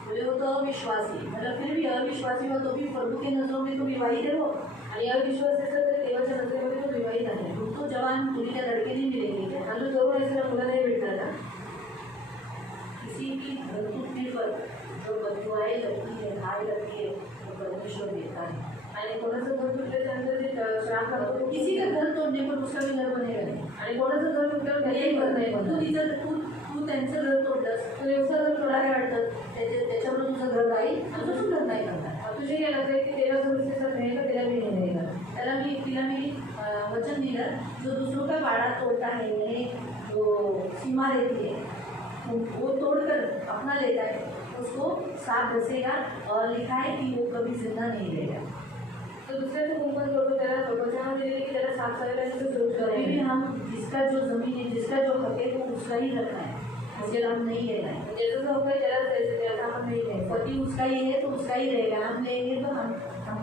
बोले वो तो अविश्वासी, मतलब फिर भी अविश्वासी हो तो भी प्रभु के नजरों में तो विवाहित है वो. आणि अविश्वास असेल तर देवाच्या नजरेमध्ये तो विवाहित आहे. तुम तो जवान दुनिया लड़के नहीं मिलेंगे क्या? आणि तो जवळ असेल मुलं नाही भेटणार का? किसी की धर्तुक्ति पर जो बदुआएं लगती है, घाय लगती है, वो परमेश्वर देता है. आणि कोणाचं घर तुटल्याच्यानंतर जे श्राप करतो तो किसी का घर तोड़ने पर उसका भी घर बनेगा नहीं. आणि कोणाचं घर तुटल्यावर त्याचंही घर नाही तू बनणार. तिचं तू त्यांचं घर तोडलंस, तू व्यवसाय घर तोडायला वाटतं, त्याच्यावर तुझं घर राहील, तुझं पण घर नाही करणार. तुझे काय लागतं की तेरा समस्येचा नाही का तेरा भी नाही का? तिला मी वचन दिलं, जो दूसरों का बाड़ा तोड़ता है, यानी जो सीमा रहती है वो तोड़कर अपना लेता है, उसको सांप डसेगा और लिखा है कि वो कभी जिंदा नहीं रहेगा. तो दुसऱ्याचं कुंपण करतो त्याला वचनामध्ये दिले की त्याला साफ करायला आणि तो सुरक्षित कभी भी राहील. हम जिसका जो जमीन है, जिसका जो हक है, वो उसका ही रखना है, उसके हम नहीं लेना है. ज्याचं जो हक्क आहे त्यालाच द्यायचं, त्याला आपण नाही द्यायचं. पति उसका ही है तो उसका ही रहेगा, हम लेंगे तो हम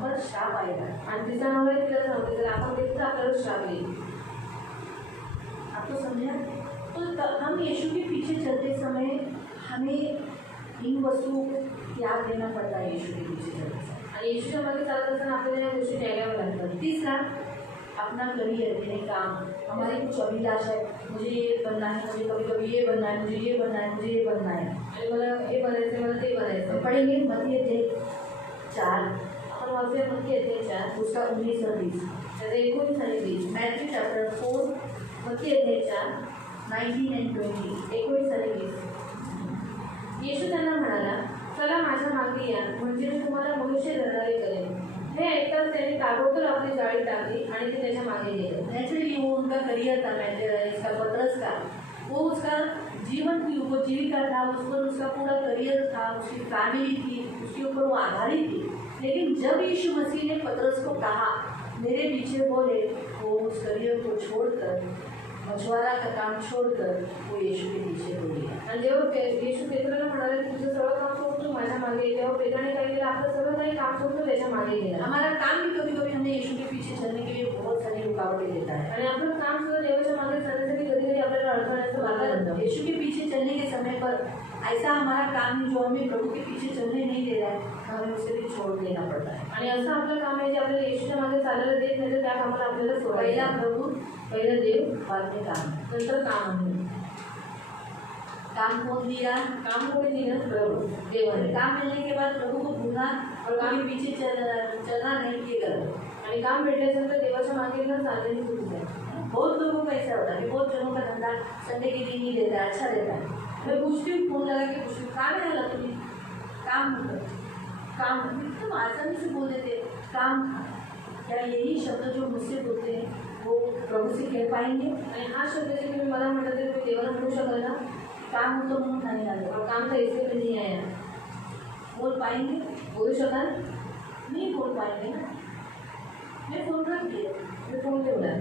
पर श्राप आएगा. आणि तिचा नवरा तिला सांगते जर आपण देतो तर आपल्याला श्राप येईल. आपको समझा? तो हम यीशु के पीछे चलते समय हमें इन वस्तुओं को त्याग देना पड़ता है. यीशु के पीछे चलते समय आणि येशूच्या मागे चालत असताना आपल्याला या गोष्टी त्यागाव्या लागतात. तीसरा, अपना करियर, मेरे काम, हमारी कुछ अभिलाषा है, मुझे ये बनना है, मुझे कभी कभी ये बनना है, मुझे ये बनना है, मुझे ये बनना है. आणि मला हे बनायचं मला ते बनायचं. पढ़ेंगे मत्ती अध्याय 4 आपण वाचूया मत्ती अध्याय 4 उसका 19 और 20. त्याचं 19 आणि 20. मैथ्यू चैप्टर 4 मत्ती अध्याय 4 19 and 20. 19 आणि 20. येशू त्यांना म्हणाला, चला माझ्या मागे या, म्हणजे मी तुम्हाला मनुष्य धरणारे करेन. हे ऐकताच त्याने ताबडतोब आपली जाळी टाकली आणि ते त्याच्या मागे गेले. नेचुरली वो उनका करियर था, इसका पतरस का, वो उसका जीवन की उपजीविका था, उस पर उसका पूरा करियर था, उसकी फैमिली थी, उसके ऊपर वो आधारित थी. लेकिन जब यीशु मसीह ने पतरस को कहा मेरे पीछे बोले, वो उस करियर को छोड़कर, मछुआरा का काम छोड़कर वो यीशु के पीछे हो गया. आणि जेव्हा येशू पेत्राला म्हणाले की तुझं सगळं काम सोडून तू माझ्या मागे ये, तेव्हा पेत्राने काय केलं, आपलं सगळं काही काम सोडून त्याच्या मागे गेला. हमारा काम भी कभी कभी हमें यीशु के पीछे चलने के लिए बहुत सारी रुकावटें देता है. आणि आपलं काम सुद्धा देवाच्या मागे चालण्यासाठी कधी कधी आपल्याला अडथळ्याचं कारण अगर बनतं. यीशु के पीछे चलने के समय पर ऐसा हमारा काम है जो हमें प्रभु के पीछे चलने नहीं दे रहा है, तो हमें उसे भी छोड़ देना पड़ता है। आणि असं आपलं काम आहे जे आपल्याला येशूच्या मागे चालायला देत नाही तर त्या कामाला आपल्याला सोडायला पहला प्रभु, पहिलं देव, बाद में काम। नंतर काम आहे. काम कौन दिया? काम कोणी दिलं? प्रभू और देवाने. काम मिलने के बाद प्रभु को भूलना और काम के पीछे चलना नहीं, ये गलत। आणि काम भेटल्यानंतर देवाच्या मागे न चालण्याची चूक आहे. बहुत लोगों का ऐसा होता है कि बहुत जनों का धंधा संडे के दिन ही रहता है, अच्छा रहता है। मैं पूछती हूँ, फोन लगा के पूछती हूँ, काम है लगा तुम्हें? काम काम एकदम आसानी से बोल देते हैं, काम। क्या यही शब्द जो मुझसे बोलते हैं वो प्रभु से कह पाएंगे? आणि हा शब्द जे तुम्ही मला म्हटलं ते तुम्ही देवाला म्हणू शकाल ना? काम तो मुंह नहीं डाले, और काम तर इससे भी नहीं आया. बोल पाएंगे? बोलू शकाल? नहीं बोल पाएंगे ना। मैं फोन रख दिया, मी फोन ठेवला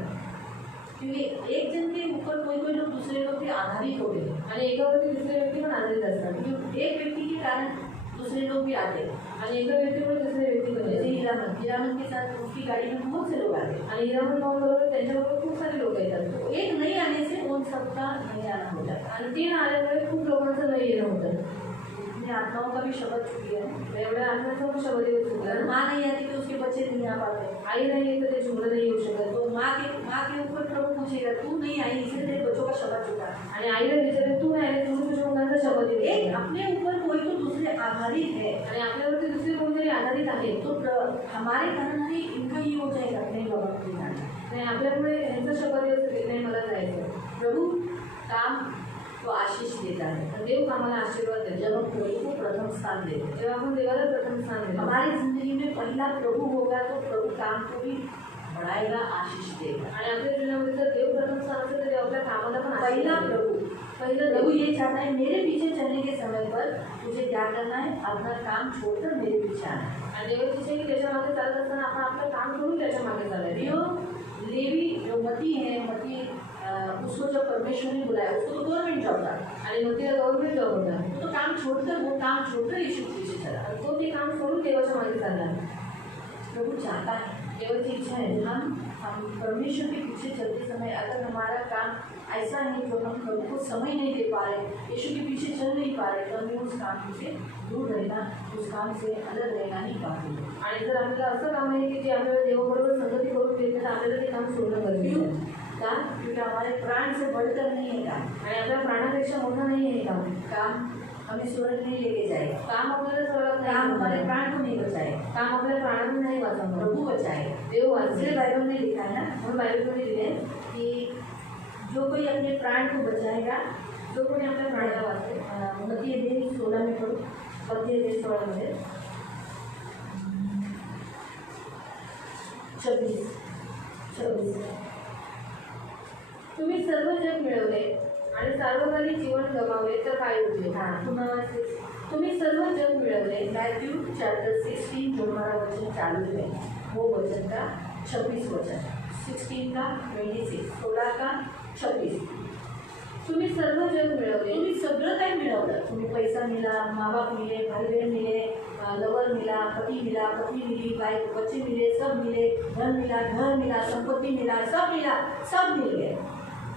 क्योंकि एक जन के ऊपर कोई कोई लोग दूसरे लोग पे आधारित हो गए, आणि एकावरती दुसरे व्यक्ती पण आधारित असतात. क्योंकि एक व्यक्ति के कारण दूसरे लोग भी आते हैं। आणि एका व्यक्तीमुळे दुसरे व्यक्ती पण जैसे येतात. हीरामन के साथ उसकी गाड़ी में बहुत से लोग आते हैं। आणि हिरामन भाऊ बरोबर त्यांच्याबरोबर खूप सारे लोक येतात. तो एक नहीं आने से उन सबका नहीं आना हो जाता। आणि तीन आल्यामुळे खूप लोकांचं नाही येणं होतं. इतने आत्माओं का भी शब्द चुकी है। एवढ्या आत्म्याचा पण शब्द येऊ चुकला. अगर माँ नहीं आती तो उसके बच्चे नहीं आ पाते। आई नाही येत तर त्याची मुलं नाही येऊ शकत. तो माँ के ऊपर प्रभु पूछेगा, तू नहीं आई इसलिए तेरे बच्चों का शब्द चुका। आणि आईला विचारेल तू नाही आली तुम्ही तुझ्या मुलांचा शब्द येऊ एक शकत. अपने ऊपर कोई तो दूसरे आधारित है, आणि आपल्यावरती दुसरे कोणतरी आधारित आहे. तो हमारे कारण ही इनका ये हो जाएगा, नहीं बाबा मुझे जाना। नाही आपल्यामुळे यांचा शब्द येऊ शकत नाही मला जायचं. प्रभु काम तो आशीष देता है। तर देव कामाला आशीर्वाद देतो. जब हम प्रभु को प्रथम स्थान देते हैं, जेव्हा आपण देवाला प्रथम स्थान देतो हमारी जिंदगी में पहला प्रभु होगा तो प्रभु काम को भी बढ़ाएगा, आशीष देगा। आणि आपल्या जीवनामध्ये जर देव प्रथम स्थान असेल तर देव आपल्या कामाला पण पहला आशीर्वाद देतो. प्रभु पहिलं प्रभु देव ये चाहता है मेरे पीछे चलने के समय पर तुझे क्या करना है, अपना काम छोड़कर मेरे पीछे आना है। आणि देव तिथे की त्याच्या मागे चालत असताना आपण आपलं काम करून त्याच्या मागे चालायचं. जो लेवी जो मती है, मती उसको जब परमेश्वर ने बुलाया, उसको तो गवर्नमेंट जॉब था, आणि मग तिला गव्हर्नमेंट जॉब होता. तो काम छोड़कर वो काम छोड़कर यीशु के पीछे चला। आणि तो ते काम सोडून देवाच्या मागे चालला. प्रभु चाहता है देवाची इच्छा आहे हम परमेश्वर के पीछे चलते समय अगर हमारा काम ऐसा है जो हम प्रभु को समय नहीं दे पा रहे, यीशु के पीछे चल नहीं पा रहे, तो हमें उस काम से दूर रहना, उस काम से अलग रहना ही काफी है। आणि जर आपल्याला असं काम आहे की जे आपल्याला देवाबरोबर संगती करून देत तर आपल्याला ते काम सोडणं गरजेचं आहे. का? क्योंकि हमारे प्राण से बढ़कर नहीं है काम। आणि आपल्या प्राणापेक्षा मोठं नाही आहे काम. काम हमें स्वर्ग नहीं लेके जाएगा, काम आपल्याला स्वर्गात नाही काम हमारे नेणार. प्राण को नहीं बचाएगा, काम आपल्या प्राणांना नाही वाचवणार. प्रभु बचाएगा। देव इसलिए वाचेल. बाइबल में लिखा है ना म्हणून बायबलमध्ये दिले कि जो कोई अपने प्राण को बचाएगा, जो कोणी आपल्या प्राणाला वाचेल. मत्ती 16 में पढ़ो, मत्ती 16 में 26 तुम्ही सर्व जग मिळवले आणि सार्वकालिक जीवन गमावले तर काय उरले. हाँ, तुम्हारा तुम्ही सर्व जग मिळवले. मैथ्यू चैप्टर 16 जो हमारा वचन चालू है, वो वचन का 26 वचन, 16 का 26, 16 का 26। तुम्ही सर्व जग मिळवले. तुम्ही सगळं काही मिळवलं, तुम्ही पैसा मिला, माँ बाप मिले, भाई बहन मिले, लवर मिला, पति मिला, पत्नी मिली, वाइफ बच्चे मिले, सब मिले, घर मिला, संपत्ति मिला, सब मिल गए।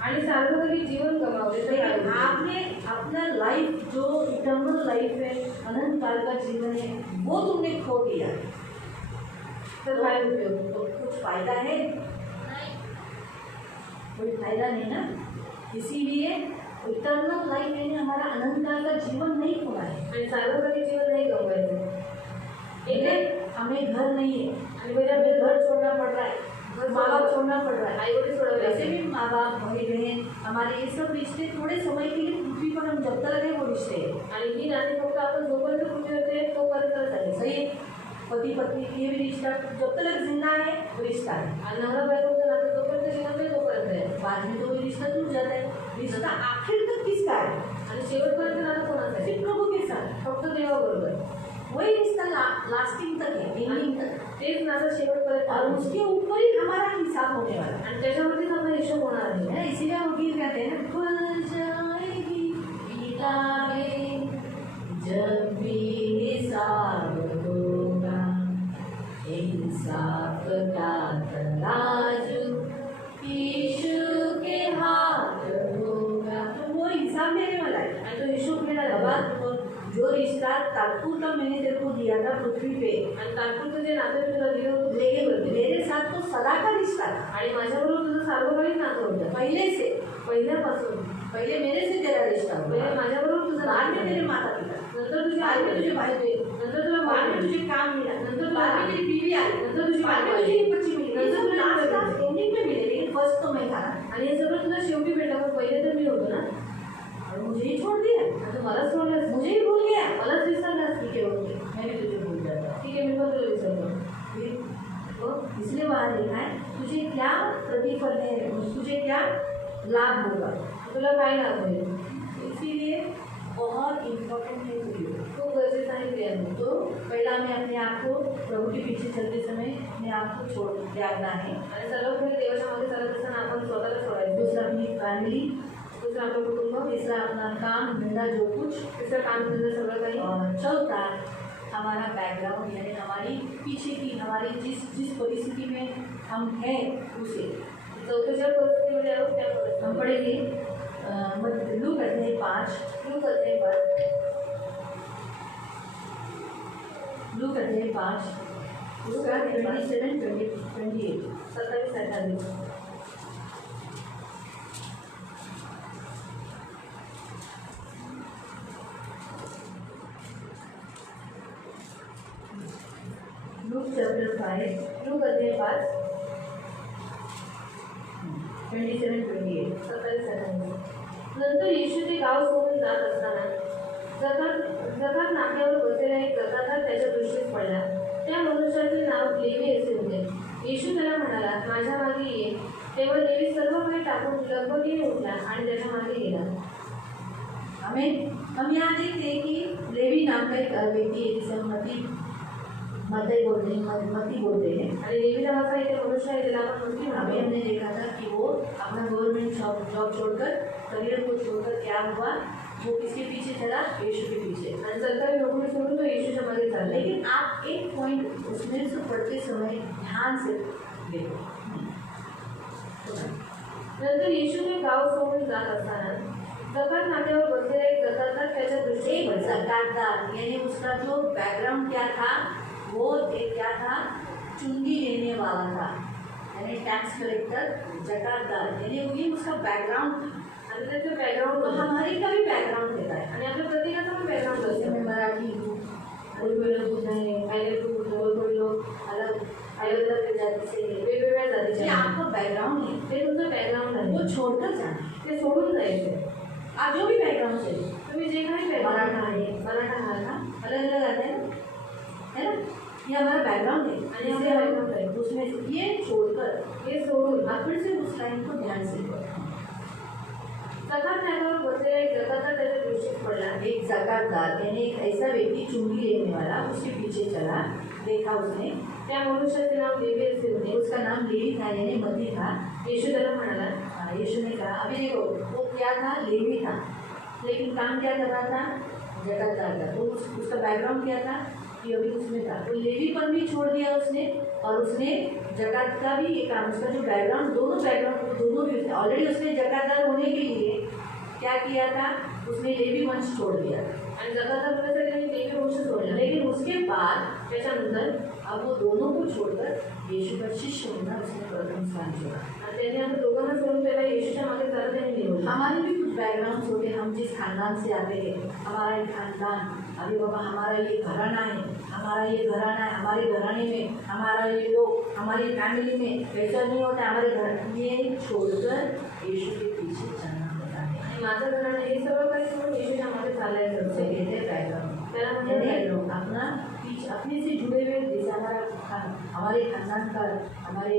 आणि सार्वकालिक जीवन गमावले तर काय लेकिन उरले. आपने अपना लाइफ जो इटर्नल लाइफ है, अनंत काल का जीवन है, वो तुमने खो दिया, तर काय उपयोग. तो कुछ फायदा है? कोई फायदा नहीं ना। इसीलिए इटर्नल लाइफ यानी हमारा अनंत काल का जीवन नहीं खोना है। आणि सार्वकालिक जीवन नहीं गमवायचं. एक हमें घर नहीं है, आणि मेरा हमें घर छोड़ना पड़ रहा है, माँ बाप छोड़ना पड़ रहा है। आई वडील सोडावे वैसे लागले. भी माँ बाप, भाई बहन, हमारे ये सब रिश्ते थोड़े समय के लिए पृथ्वी पर हम जब तक रहे वो रिश्ते हैं। आणि ही नाती फक्त आपण जोपर्यंत पृथ्वी होते तोपर्यंतच आहे. सही है, पति पत्नी ये भी रिश्ता जब तक जिंदा है वो रिश्ता है। आणि नवरा बायकोचं नातं जोपर्यंत जिवंत आहे तोपर्यंत आहे. बाद में तो ये रिश्ता टूट जाता है। रिश्ता आखिर तक किसका है? आणि शेवटपर्यंत नातं कोणाचं आहे. सिर्फ प्रभु के साथ। फक्त देवाबरोबर. वही रिश्ता लास्टिंग तक है, एंडिंग तक, तेच नातं शेवटपर्यंत और आहे. उसके ऊपर ही हमारा हिसाब होने वाला है। आणि त्याच्यावरतीच आपला हिशोब होणार आहे. है, इसीलिए हम गीत गाते हैं ना, खुल जाएगी किताबें जब भी हिसाब होगा, इंसाफ का तराजू यीशु के हाथ होगा। किया था पृथ्वी पे, आणि तात्पुरतं जे नातं मी तुला दिलं होतं ते लेकिन करते. मेरे साथ तो सदा का रिश्ता था, आणि माझ्याबरोबर तुझं सार्वकालिक नातं होतं पहले से। पहिल्यापासून. पहले मेरे से तेरा रिश्ता पहिले हुआ, माझ्याबरोबर तुझं बाद नातं में तेरे झालं. माता पिता, नंतर तुझे बाद में तुझे भाई बहन, नंतर तुला बाद में मान तुझे काम मिला, नंतर बाद में तेरी बीवी आई, नंतर तुझी बाद में बायको तुझे आली. एक बच्ची मिली, ये सब लास्ट लास्ट एंडिंग में मिले, लेकिन फर्स्ट तो मैं था ना। आणि हे सगळं तुला शेवटी भेटलं, पण पहिले तर मी होतो ना. और मुझे ही छोड़ दिया, आता मलाच सोडलं, मुझे ही भूल गया। मलाच विसरलास. ठीक है ओके, मैं भी तुझे भूल जाता हूँ। ठीक आहे, मी पण तुला विसरलो. फिर वो इसलिए वहाँ लिखा है तुझे क्या प्रतिफल है, तुझे क्या लाभ होगा। तुला काय लाभ होईल. इसीलिए बहुत इम्पोर्टेंट है वीडियो। खूप गरजेचं आहे क्रिया. तो पहला मैं अपने आप को प्रभु के पीछे चलते समय अपने आप को छोड़ त्यागना है। आणि सर्वात पहिले देवाच्या मागे चालत असताना आपण स्वतःला सोडायचं. दूसरा अपनी फैमिली, दुसरं आपलं कुटुंब, तीसरा अपना काम धंधा जो कुछ, तिसरं काम धंदा सगळं काही, और चौथा हमारा बैकग्राउंड, यानी हमारी पीछे की हमारी जिस जिस परिस्थिति में हम हैं उसे चौथ्या ज्या परिस्थितीमध्ये आहोत त्या परिस्थितीत हम पढ़ेंगे। लूक अध्याय 5, सुरू करते पण लूक अध्याय 5 उसका 27, 28 27-28. लूक चैप्टर 5, लूक अध्याय 5, 27, 28 27-28. नंतर येशू ते गाव सोडून जात असताना जगात नाक्यावर बसलेला एक जकातार त्याच्या दृष्टीस पडला. त्या मनुष्याचे नाव लेवी असे होते. येशू त्याला म्हणाला, माझ्या मागे ये. तेव्हा लेवी सर्व काही टाकून लगबगीने उठला आणि त्याच्या मागे गेला. हम यहाँ देखते हैं कि लेवी नाम का एक व्यक्ति है जिसे हम मती बोलते हैं। आणि लेवी नावाचा इथे मनुष्य आहे, त्याला आपण मंत्री अभी म्हणतो. हमने देखा था कि वो अपना गवर्नमेंट जॉब छोड़कर, करियर को छोड़कर क्या हुआ, वो किसके पीछे चला, यीशु के पीछे। आणि सरकारी नोकरी सोडून तो येशूच्या मागे चालला. लेकिन आप एक पॉइंट उसमें से पढ़ते समय ध्यान से देखो। नंतर येशू ते गाव सोडून जात असताना जकात नाक्यावर बसलेला एक जकातार त्याच्या दृष्टीस एक पडला. जकातदार, यानी उसका जो बैकग्राउंड क्या था, वो एक क्या था, चुंगी लेने वाला था, यानी टैक्स कलेक्टर, जकातदार, यानी वही उसका बैकग्राउंड था। आणि त्याचं बॅकग्राऊंड तो हमारे का भी बैकग्राउंड देता है। आणि आपल्या प्रत्येकाचा पण बॅकग्राऊंड जैसे असतो. मैं मराठी हूँ, कोई कोई लोग बुद्ध है, पहले कोई लोग अलग अलग अलग जाती से है, वेगवेगळ्या जातीचे ये आहेत. आपका बैकग्राउंड है, ते तुमचं बॅकग्राऊंड आहे, वो छोड़कर जाना। ते सोडून जायचं. आप जो भी बैकग्राउंड से, तुम्ही जे काही मराठा आहे, मराठा आहात ना, अलग अलग आते हैं है ना, ये हमारा बैकग्राउंड है, आणि आपलं background आहे. उसमें से ये छोड़कर हे सोडून आप फिर से उस लाइन को ध्यान से पढ़ो। जकात नाक्यावर बसलेला एक जकातार त्याच्या दृष्टीस पडला. एक जकातदार, यानी एक ऐसा व्यक्ती चुंगी लेने वाला उसके पीछे चला, देखा उसने, त्या मनुष्याचे नाव लेवी असे होते. उसका नाम लेवी था, यानी मती था। येशू त्याला म्हणाला, यीशु ने कहा, अभी देखो वो क्या था, लेवी था, लेकिन काम क्या कर रहा था, जकातदार का। तो उसका बैकग्राउंड क्या था, ये अभी उसमें था, तो लेवी पर भी छोड़ दिया उसने, और उसने जकात का भी ये काम, उसका जो बैकग्राउंड, दोनों भी उसने ऑलरेडी, उसने जकातदार होने के लिए क्या किया था, उसने लेवी वंश छोड़ दिया। आणि जकातार होण्यासाठी त्यांनी लेवी वंश सोडला. लेकिन उसके बाद त्याच्यानंतर अब वो दोनों को छोड़कर यीशु का शिष्य होना उसने प्रथम स्थान छोड़ा। आणि त्यांनी आता दोघांना सोडून त्याला येशूच्या मागे चालत त्यांनी निवडलं. हमारे भी कुछ बैकग्राउंड होते हैं, हम जिस खानदान से आते हैं, हमारा एक खानदान, अरे बाबा हमारा ये घराना है, हमारा ये घराना है, हमारे घराने में हमारा ये लोग, हमारी फैमिली में ऐसा नहीं होता, हमारे घर ये छोड़कर यीशु के पीछे चलना होता है। आणि माझं घराणं हे सगळं काही सोडून येशूच्या मागे चालायचं उसे असतं. कहते हैं बैकग्राउंड। त्याला म्हणजे यानी लोग अपना अपने से जुड़े हुए, जैसे हमारे खानदान का, हमारे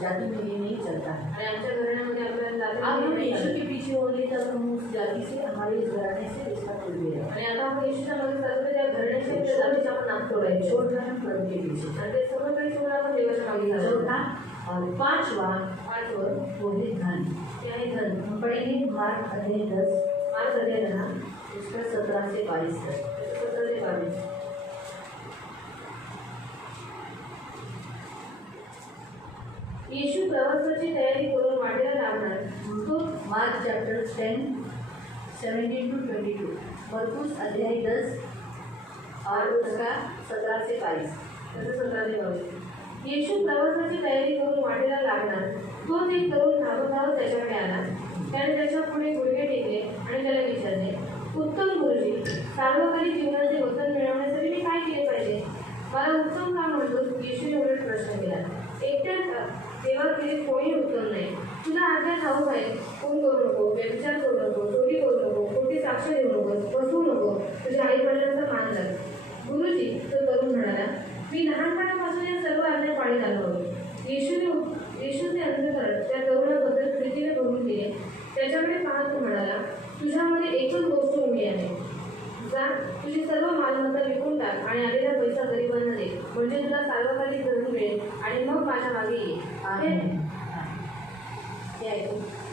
जाति में ये नहीं चलता है। आणि आमच्या घराण्यामध्ये आपल्याला अब हम जाती यीशु नाही. के पीछे होंगे तब हम उस जाति से, हमारे इस घराने से रिश्ता टूट गया। आणि आता आपण येशूच्या मागे चालतो त्या घराण्याच्या त्या जातीचे आपण नाम सोडायचं. छोड़ रहे हैं प्रभु के पीछे। आणि ते सगळं काही सोडून आपण देवाच्या मागे चालायचं. चौथा और पांचवा पाचवं वो है धन। ते आहे धन. हम पढ़ेंगे मार्क अध्याय 10, मार्क अध्याय 10, उसका 17 से 22 तक। 17 ते 22. येशू प्रवासाची तयारी करून वाटेला लागणार. तो मार्क चैप्टर 10, 17 to 22, मरकुस अध्याय 10 और उसका 17 5:40. त्याचं 17 ते 22. येशू प्रवासाची तयारी करून वाटेला लागणार. तोच एक तरुण धावत त्याच्याकडे आला. त्याने त्याच्या पुढे गुडघे टेकले आणि त्याला विचारले, उत्तम गुरुजी, सार्वकालिक जीवनाचे वचन मिळवण्यासाठी मी काय केले पाहिजे? मला उत्तम का म्हणतोस? येशूने उलट प्रश्न केला. एकट्या सेवा केली कोणी उत्तम नाही. तुला आज्ञा ठाऊक आहे, खून करू नको, व्यभिचार करू नको, चोरी करू नको, खोटी साक्ष देऊ नको, फसवू नको, तुझ्या आईवडिलांचा मान कर. गुरुजी, तो तरुण म्हणाला, मी लहानपणापासून या सर्व आज्ञा पाळीत आलो होतो. येशूचे अंतःकरण त्या तरुणाबद्दल प्रीतीने भरून गेले. त्याच्याकडे पाहत तो म्हणाला, तुझ्यामध्ये एकच गोष्ट उभी आहे. जा, तुझी सर्व मालमत्ता विकून टाक आणि आलेला पैसा गरिबांना दे, म्हणजे तुला सार्वकालिक धन मिळेल आणि मग माझ्या मागे ये.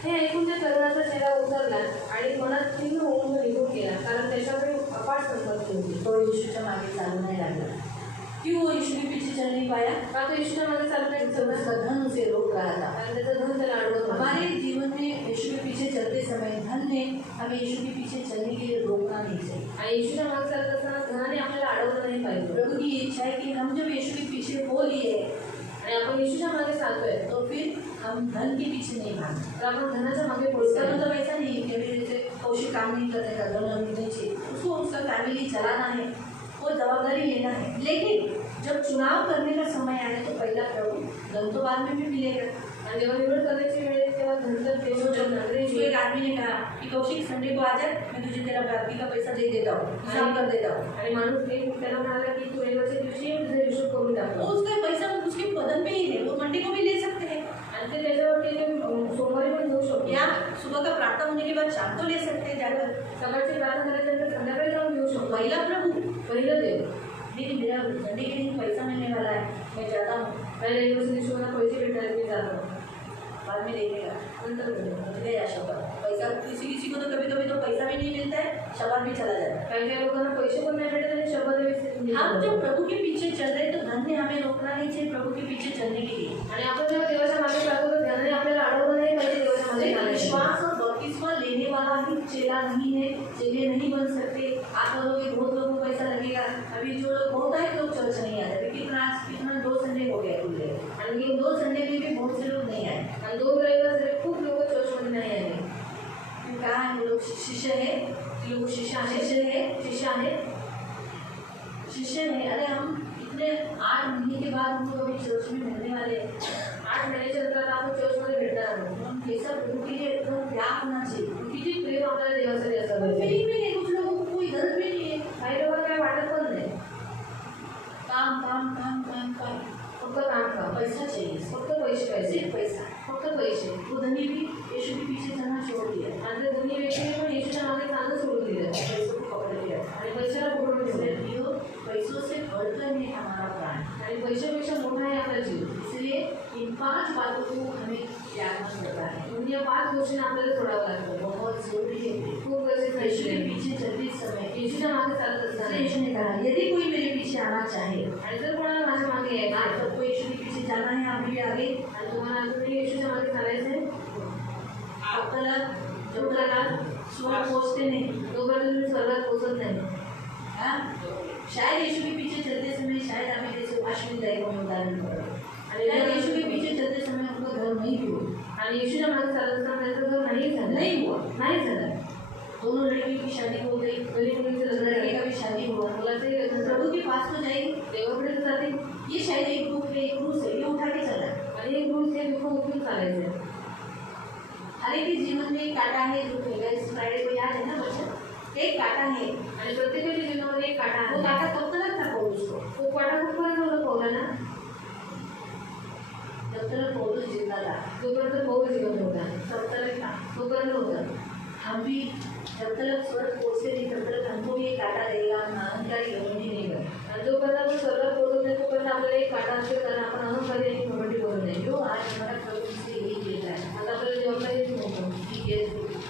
हे ऐकून त्या तरुणाचा चेहरा उतरला आणि मनात खिन्न होऊन तो निघून गेला, कारण त्याच्याकडे अपाट संपत्ती होती. तो यीशु मागे चालू नहीं लागला. क्यों वो यीशु के पीछे चल नहीं पाया? का तो यीशुच्या मागे चालू नाही सब उसका धन उसे रोक रहा था. कारण त्याचं धन त्याला अडवत होतं. हमारे जीवन में यीशु के पीछे चलते समय धन ने हमें यीशु के पीछे चलने के लिए रोकना नहीं चाहिए. आणि येशूच्या मागे चालत असताना धनाने आपल्याला अडवलं नाही पाहिजे. प्रभु की इच्छा है कि हम जब यीशु के पीछे हो लिए आणि आपण येशूच्या मागे चालतोय तो फिर हम धन के पीछे नहीं भागते. तर आपण धनाच्या मागे इसका पळतो. मतलब ऐसा नहीं है कि अभी जैसे कौशिक काम नहीं करने का धन हमें नहीं चाहिए, उसको उसका फैमिली चलाना है, वो जवाबदारी लेना है. लेकिन जब चुनाव करने का समय आए तो पहला प्रभु धन तो बाद में भी मिलेगा. आणि जेव्हा निवड करण्याची वेळ येते तेव्हा धन तर तो जब उसको एक आदमी ने कहा कि कौशिक संडे को आ जाए, मैं तुझे तेरा बाकी का पैसा दे देता हूँ, हिसाब कर देता हूँ. आणि माणूस त्याला म्हणाला की तू रविवारच्या दिवशी तुझा हिशोब करून वो टाकतो. उसका पैसा उसके बदन में ही है, वो मंडे को भी ले सकते हैं आणि ते त्याच्यावरती ते सोमवारी पण घेऊ शकतो. या सुबह का प्रार्थना होने के बाद शाम को ले सकते हैं जाकर. सकाळची प्रार्थना झाल्यानंतर संध्याकाळी जाऊन घेऊ शकतो. पहला प्रभु, पहिलं देव. लेकिन मेरा संडे के दिन पैसा मिलने वाला है, मैं जाता हूँ, पहिल्या रविवारच्या दिवशी मला पैसे भेटायला मी जातो. बाद में देखेगा. नंतर भेटेल. ले जा शब्द पैसा. किसी को तो कभी तो पैसा भी नहीं मिलता है, शब्द भी चला जाता है. काही काही लोकांना पैसे पण नाही भेटत आणि शब्द हम जब प्रभु के पीछे चल रहे हैं तो धन ने हमें रोकना नहीं चाहिए प्रभु के पीछे चलने के लिए. आणि आपण जेव्हा देवाच्या मागे जातो तर धनाने आपल्याला अडवलं नाही पाहिजे. देवाच्या मागे लेकिन चालायचं. विश्वास और बपतिस्मा लेने वाला ही चेला नहीं है, चेले नहीं बन सकते. आप बोलोगे बहुत लोगों को पैसा लगेगा. अभी जो लोग बहुत सारे लोग चर्च नहीं आते, कितना 2 संडे हो गया खुले, और ये 2 संडे में भी बहुत से लोग नहीं आए. आणि 2 रविवार झाले खूप लोक चर्चमध्ये नाही आले. कहाँ है वो लोग? शिष्य है, लोग शिष्य है. अरे हम इतने 8 महीने के बाद हम लोग अभी चर्च में मिलने वाले हैं. 8 महिन्याच्या नंतर आता आपण चर्चमध्ये भेटणार आहोत. हम ये सब प्रभु के लिए एकदम त्याग होना चाहिए. किती प्रेम आपल्याला देवासाठी असं कोई पाहिजे. फीलिंग भी नहीं, कुछ लोगों को कोई दर्द भी नहीं है. काही लोकांना काय वाटत पण नाही. काम काम काम काम काम, फक्त काम काम, पैसा चाहिए, फक्त पैसे पाहिजे, सिर्फ पैसा. फक्त पैसे. वो धनी भी यीशु के पीछे चलना छोड़ दिया, आणि त्या दोन्ही व्यक्तीने पण येशूच्या मागे चालणं सोडून दिलं पैसों को पकड़ लिया. आणि पैशाला पकडून इसलिए ठेवलं. प्रियो, पैसों से बढ़कर है हमारा प्राण. आणि पैशापेक्षा मोठा आहे आपला जीव. इसलिए इन 5 बातों को हमें त्यागना पड़ता है. म्हणजे या 5 गोष्टींना आपल्याला सोडावं लागतं. बहुत जरूरी है. खूप गरजेचं आहे. यीशु के पीछे चलते समय येशूच्या मागे चालत इसलिए असताना यीशु ने कहा यदि कोई मेरे पीछे आना चाहे, आणि जर कोणाला माझ्या मागे यायचं आज आहे, सबको यीशु के पीछे जाना है. आप भी आगे आणि तुम्हाला अजूनही येशूच्या मागे चालायचं आहे, आपल्याला जोपर्यंत स्वर्ग पोहोचते नहीं, तोपर्यंत तुम्ही स्वर्गात पोहोचत नाही. हाँ? शायद यीशु के पीछे चलते समय शायद हमें जैसे अश्विनदायी को उदाहरण पड़ा, आणि शायद यीशु के पीछे चलते समय उनका घर नहीं भी हुआ, आणि येशूच्या मागे चालत असताना त्याचं घर नाही झालं. नहीं हुआ. नाही झालं. दोनों लड़कियों की शादी हो गई, दोन्ही मुलींचं लग्न लड़के झालं. का भी शादी हुआ. मुलाचंही लग्न झालं. प्रभु के पास तो जाएगी. देवाकडे तर जाते. ये शायद एक ग्रुप है, एक क्रूस है, ये उठा के चला. आणि एक गुरु ते दुःख उठून चालायचं. हर एक के जीवन में एक कांटा है. जो इस फ्राइडे को याद है ना बच्चा, एक कांटा है. आणि प्रत्येकाच्या जीवनामध्ये एक काटा वो आहे. कांटा कब तक था पौलुस को? तो काटा कुठपर्यंत होता पौलाना? जब तक पौलुस जिंदा था तोपर्यंत पौल जिवंत होता. तब तक था. तोपर्यंत होता. हम भी जब तक स्वर्ग पहुँचते नहीं तब तक हमको भी एक कांटा रहेगा. हम अहंकारी घमंडी नहीं बने. आणि जोपर्यंत आपण स्वर्गात पोहोचत नाही तोपर्यंत आपल्याला एक काटा असेल, कारण आपण अहंकारी आणि घमंडी करू नये. जो आज हमारा प्रभु से यही कहता है आता आपल्याला जबाबदारी देऊन होतो कि ये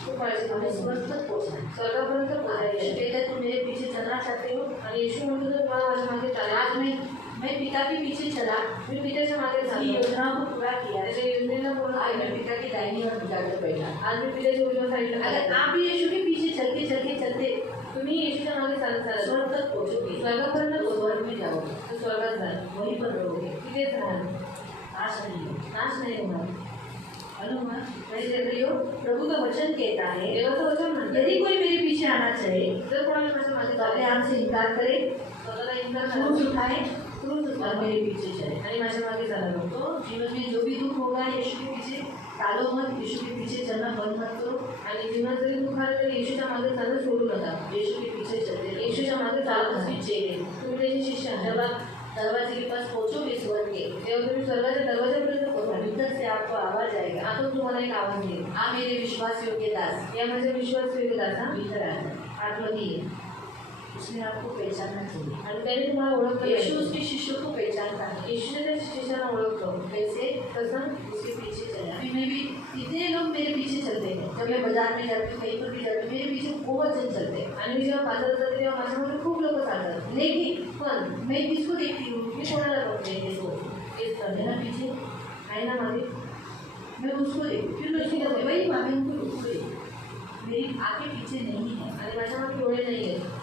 खूप काळजी हमें करायची. स्वर्ग तक पहुँचना है. स्वर्गापर्यंत यीशु पोहोचायचं. कहता है तुम मेरे पीछे चलना चाहते हो. आणि येशू म्हणतो जर मला माझ्या मागे आज चालायचं, मैं पिता के पीछे चला, मी पित्याच्या मागे उसकी चाललो. योजना को पूरा किया. त्याच्या योजनेला पूर्ण आज मैं केलं. पिता की दाहिनी और पिता के बैठा. आज मी पित्याच्या उजव्या साईडला अगर चालते. आप भी यीशु के पीछे चलते तुम्ही येशूच्या मागे चालत चालत स्वर्ग तक पहुँचोगे, स्वर्गापर्यंत तो पोहोचवा. स्वर्ग में जाओगे. वहीं पर रहोगे, तिथेच राहाल, नाश नहीं होगा। नाश नाही होणार. मालूम है मेरे प्रियो, प्रभु का वचन कहता है देवाचं वचन म्हणतं, यदि कोई मेरे पीछे आना चाहे जर कोणाला माझ्या मागे तो अपने आप से इनकार करे, स्वतःला इन्कार क्रूस करायचं, उठाए क्रूस और उचलावं मेरे पीछे चले। आणि माझ्या मागे चालावं. तो जीवन में जो भी दुख होगा यीशु के पीछे टालो मत, यीशु के पीछे चलना बंद मत करो, आणि जीवनात जरी दुःख आलं तरी येशूच्या मागे चालणं सोडू नका. यीशु के पीछे चलते रहो। येशूच्या मागे चालो चालत उसके राहा. चेले। तुम्ही त्याचे शिष्य आहात. जब आप दरवाजे के पास पहुंचोगे स्वर्ग के, जेव्हा तुम्ही स्वर्गाच्या दरवाजापर्यंत पोहोचाल, भीतर से आपको आवाज आएगा, आतून तुम्हाला एक आवाज येईल, आ मेरे विश्वास योग्य दास, या माझ्या विश्वास दासा भीतर आ जाए। आतमध्ये ये. उसने आपको पहचानना चाहिए। आणि त्याने तुम्हाला ओळखलं यीशु पाहिजे. उसके शिष्यों को पहचानता है, येशूने त्या शिष्याला ओळखतो. कैसे? तसं उसके पीछे चला। अभी मैं भी, कितने लोग मेरे पीछे चलते हैं, जब मैं बाजार में जाती हूँ, कहीं पर भी जाती हूँ, मेरे पीछे बहुत जन चलते हैं, आणि मी जेव्हा बाजारात जाते तेव्हा माझ्यामध्ये खूप लोक चालतात. लेकिन पण मैं किसको देखती हूँ? मी कोणाला बघते? देखो, तेच तर मेरा पीछे आहे ना मागे. मैं उसको देखती हूँ, फिर मैं उसको देखती हूँ, भाई मैं उनको उसको देखती हूँ। मेरी आगे पीछे नहीं है, आणि माझ्या मागे डोळे नाही आहेत,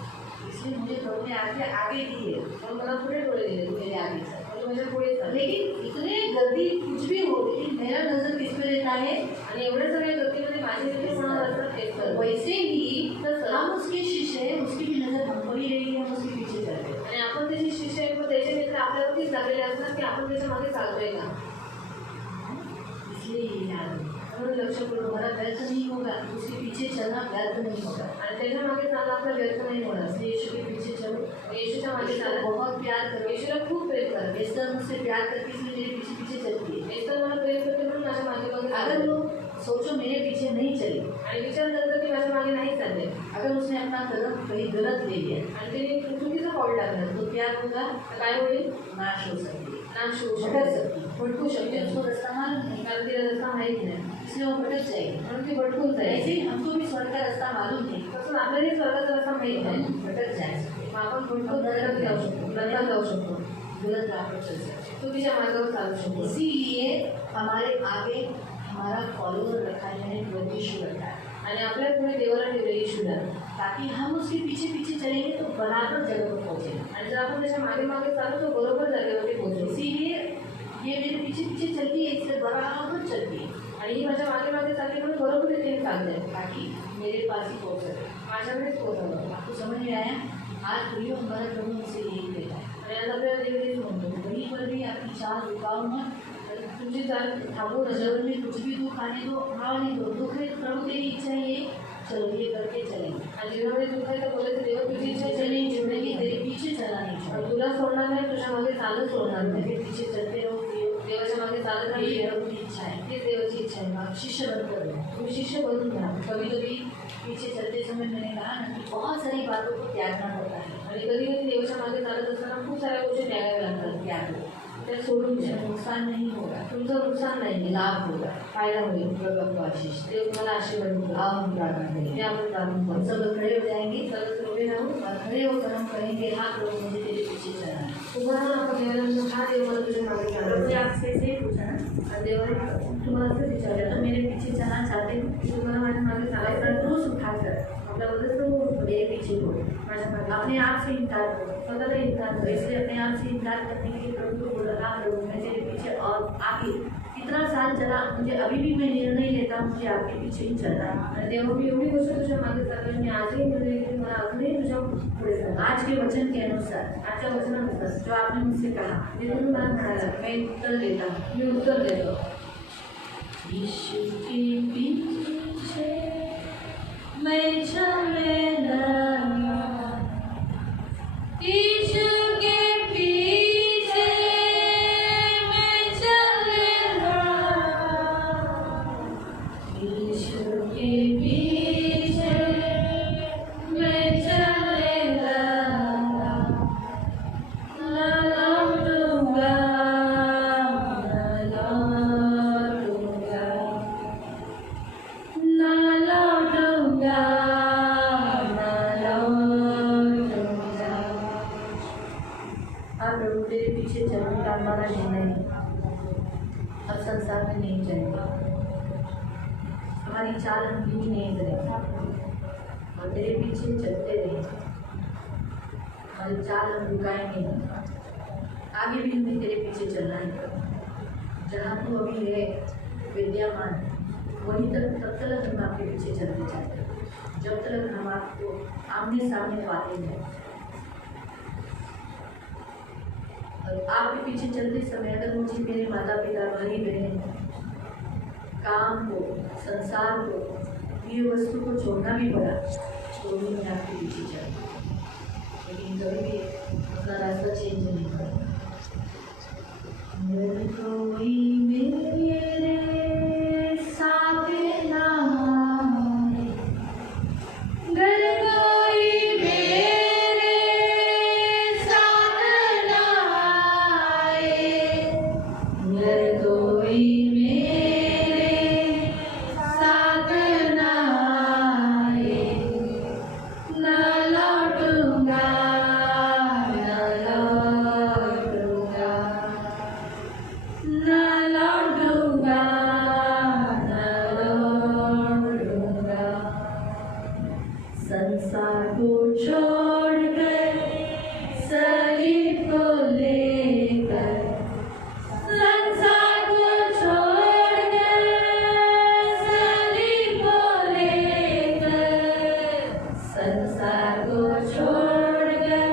इसलिए मुझे प्रभु ने आगे दी है, पण मला पुढे डोळे दिले. मेरे आगे चल। पण माझ्या पुढे चाल. लेकिन इतने गर्दी कुछ भी हो, लेकिन मेरा नजर किस पे रहता है? आणि एवढ्या सगळ्या गर्दीमध्ये माझे तिथे कोणाला असतात तेच तर. वैसे ही हम उसके शिष्य हैं, उसकी भी नजर हम पर ही रहेगी, हम उसके पीछे चलते हैं। आणि आपण त्याचे शिष्य आहेत, मग त्याचे मित्र आपल्यावरतीच लागलेले असतात की आपण त्याच्या मागे चालतोय का. इसलिए ये याद रखो। म्हणून लक्ष करून हमारा व्यर्थ नहीं होगा, उसके पीछे चलना व्यर्थ नहीं होगा। आणि त्याच्या मागे चालणं आपला व्यर्थ नाही होणार. इसलिए यीशु के पीछे चलो, येशूच्या मागे इसको चाला. बहुत प्यार करो। येशूला खूप प्रेम करा. एस्तर मुझसे प्यार करके इसलिए मेरे पीछे पीछे चलती है। येशूला मला प्रेम करते म्हणून माझ्या मागे मागे अगर चालते. वो सोचो मेरे पीछे नहीं चले, आणि विचार करतो की माझ्या मागे नाही चालले, अगर उसने अपना कदम कहीं गलत ले लिया, आणि त्याने चुकीचं पाऊल टाकलं, तो क्या होगा? तर काय होईल? नाश हो सकती है, नाश होऊ भटक शकतो. सकती है, भटकू सकती है, उसको रास्ता मालूम नहीं, कारण तिला रस्ता माहीत नाही, इसलिए वो भटक जाएगी। म्हणून ती भटकून ऐसे जाईल. ही हमको भी स्वर्ग का रास्ता मालूम नहीं, तसं आपल्यालाही स्वर्गाचा रस्ता माहीत नाही, हम भटक जाए सकते हैं, मग आपण भटकून नरकात जाऊ शकतो, नरकात जाऊ शकतो, गलत राह पर चल सकते हैं। चुकीच्या मार्गावर चालू शकतो. इसीलिए हमारे आगे हमारा फॉलोअर रखा है, यानी प्रभु यीशु रखा है, आणि आपल्या पुढे देवाला ठेवले येशूला. ताकि हम उसके पीछे पीछे चलेंगे तो बराबर जगह पर पहुँचेंगे। आणि जर आपण त्याच्या मागे मागे चालू तो बरोबर जागेवरती पोहोचू. इसीलिए ये मेरे पीछे पीछे चलती है, इससे बराबर चलती है, आणि ही माझ्या मागे मागे चालते म्हणून बरोबर इथे चालते, ताकि मेरे पास ही पहुँच सके। माझ्याकडेच पोहोचावं. आपको समझ में आया? आज प्रियो हमारा प्रभु हमसे यही कहता है, आणि आज आपल्याला देवाला म्हणतो, वहीं पर भी आपकी चाल रुकाओ मत, तुमची चाल थांबवू नका. जीवन में कुछ भी दुख आने दो, आने दो, दुख है प्रभु तेरी इच्छा है ये, चलो ये करके चलेंगे, आणि जीवनामध्ये दुःख आहे तर बोलायचं देवा तुझी इच्छा चलेंगे, चलेल, जिंदगी तेरे पीछे चला नहीं आणि छोड़ेगा। तुला सोडणार नाही, तुझ्या मागे चालत सोडणार नाही. मेरे पीछे चलते रहो प्रियो, देवाच्या मागे चालत ये राहा. प्रभु की इच्छा है, हीच देवाची इच्छा आहे. आप शिष्य बनकर रहो। तुम्ही शिष्य बनून घ्या. कभी कभी पीछे चलते समय मैंने कहा ना कि बहुत सारी बातों को त्यागना पड़ता है, आणि कधी कधी देवाच्या मागे चालत असताना खूप साऱ्या गोष्टी त्यागाव्या लागतात. त्याग त्या सोडून द्या. उसमें नुकसान नहीं होगा, तुमचं नुकसान नाही, लाभ होगा। फायदा होईल. प्रभु आपको आशीष दे। देव तुम्हाला आशीर्वाद देईल. आओ हम प्रार्थना हे करेंगे, आपण प्रार्थना हम करू. सब लोग खड़े हो जाएंगे सर्व उभे राहून और खड़े होकर हम कहेंगे, हाँ प्रभु मुझे तेरे पीछे चलना है। उभं राहून आपण देवाला म्हणतो, हा देव मला तुझ्या मागे प्रभु चालवायचा ने आहे. आपसे ऐसे ही पूछा ना, आणि देवाने तुम्हाला असं विचारलं, तो मेरे पीछे चलना चाहते हो, की तुम्हाला माझ्या मागे अपना चालायचं क्रूस उठाकर आपला वजन हो, मेरे पीछे हो, माझ्या मागे अपने आप से इनकार करो। स्वतःला इन्कार तो करायचं. इसलिए अपने आप से इनकार करने के लिए प्रभु को बोला, हाँ प्रभु मैं तेरे पीछे, और आगे कितना साल चला, मुझे अभी भी मैं निर्णय लेता हूँ, मुझे आपके पीछे ही चलना है। आणि तेव्हा मी एवढी गोष्ट तुझ्या मागे चालली, मी आजही निर्णय घेते, मला अजूनही तुझ्या पुढे जायचं. आज के वचन के अनुसार आजच्या वचनानुसार जो आपने मुझसे कहा, जे तुम्ही मला म्हणाला, मैं उत्तर देता हूँ। मी उत्तर देतो. यीशु के पीछे मैं चलेगा, यीशु के पीछे मैं चलेगा, यीशु के पीछे मैं चलेगा, ना लौटूंगा, ना लौटूंगा, ना लौटूंगा, ना लौटूंगा। हाँ प्रभु तेरे पीछे चलने का हमारा निर्णय है, अब संसार में नहीं चलेगा, हमारी चाल हम धीमी नहीं करेंगे और तेरे पीछे चलते रहेंगे, हमारी चाल हम रुकाएंगे नहीं। आगे भी हमें तेरे पीछे चलना है प्रभु। जहाँ तू अभी है विद्यमान, वहीं तक तब तक हम आपके पीछे चलते जाते हैं, जब तक हम आपको आमने सामने पाते हैं। और आपके पीछे चलते समय अगर मुझे मेरे माता पिता, भाई बहन, काम को, संसार को, ये वस्तु को छोड़ना भी पड़ा तो भी मैं आपके पीछे चलूँ, लेकिन कभी भी अपना रास्ता चेंज नहीं करूँगा। कोई मेरे साथ ना आए, घर कोई मेरे साथ ना आए, घर कोई मेरे साथ ना आए, ना लौटूंगा, ना लौटूंगा, ना लौटूंगा, ना लौटूंगा। संसार को छोड़कर, सलीब को लेकर, संसार को छोड़कर, सलीब को लेकर, संसार को छोड़कर,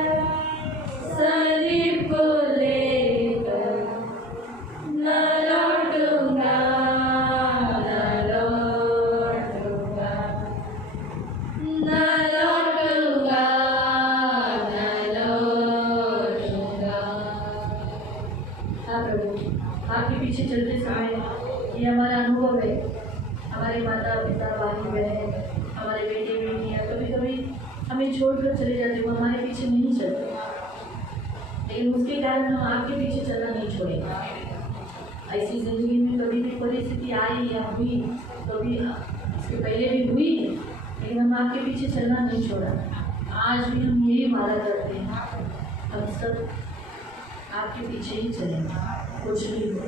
सलीब को लेकर, न लौटूंगा, न लौटूंगा, न लौटूंगा, न लौटूंगा। हाँ प्रभु, आपके पीछे चलते समय ये हमारा अनुभव है। हमारे माता पिता, भाई बहन, हमारे बेटे बेटियाँ कभी कभी हमें छोड़कर चले जाते, वो हमारे पीछे नहीं चलते, लेकिन उसके कारण हम आपके पीछे चलना नहीं छोड़ेंगे। ऐसी जिंदगी में कभी भी परिस्थिति आई या हुई, कभी इसके पहले भी हुई, लेकिन हम आपके पीछे चलना नहीं छोड़ा। आज भी हम यही वादा करते हैं, हम सब आपके पीछे ही चलेंगे, कुछ भी हो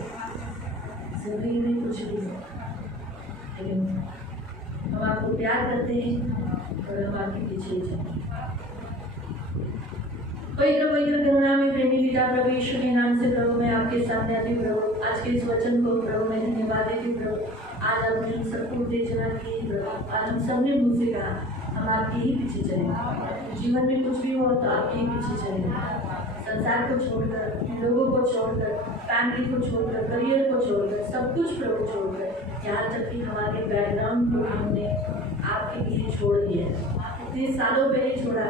जिंदगी में, कुछ भी हो, लेकिन हम आपको प्यार करते हैं और हम आपके पीछे ही चलेंगे। पवित्र पवित्र करुणा में प्रेमी पिता प्रभु यीशु के नाम से प्रभु मैं आपके सामने आती हूँ प्रभु। आज के इस वचन को प्रभु मैं धन्यवाद देती हूँ प्रभु। आज आपने हम सबको उत्तेजना की प्रभु। आज हम सबने मुझसे कहा हम आपके ही पीछे चलेंगे, जीवन में कुछ भी हो तो आपके ही पीछे चलेंगे। संसार को छोड़कर, लोगों को छोड़कर, फैमिली को छोड़कर, करियर को छोड़कर, सब कुछ प्रभु छोड़कर, यहाँ तक कि हमारे बैकग्राउंड को हमने आपके लिए छोड़ दिया है। इतने सालों पहले छोड़ा,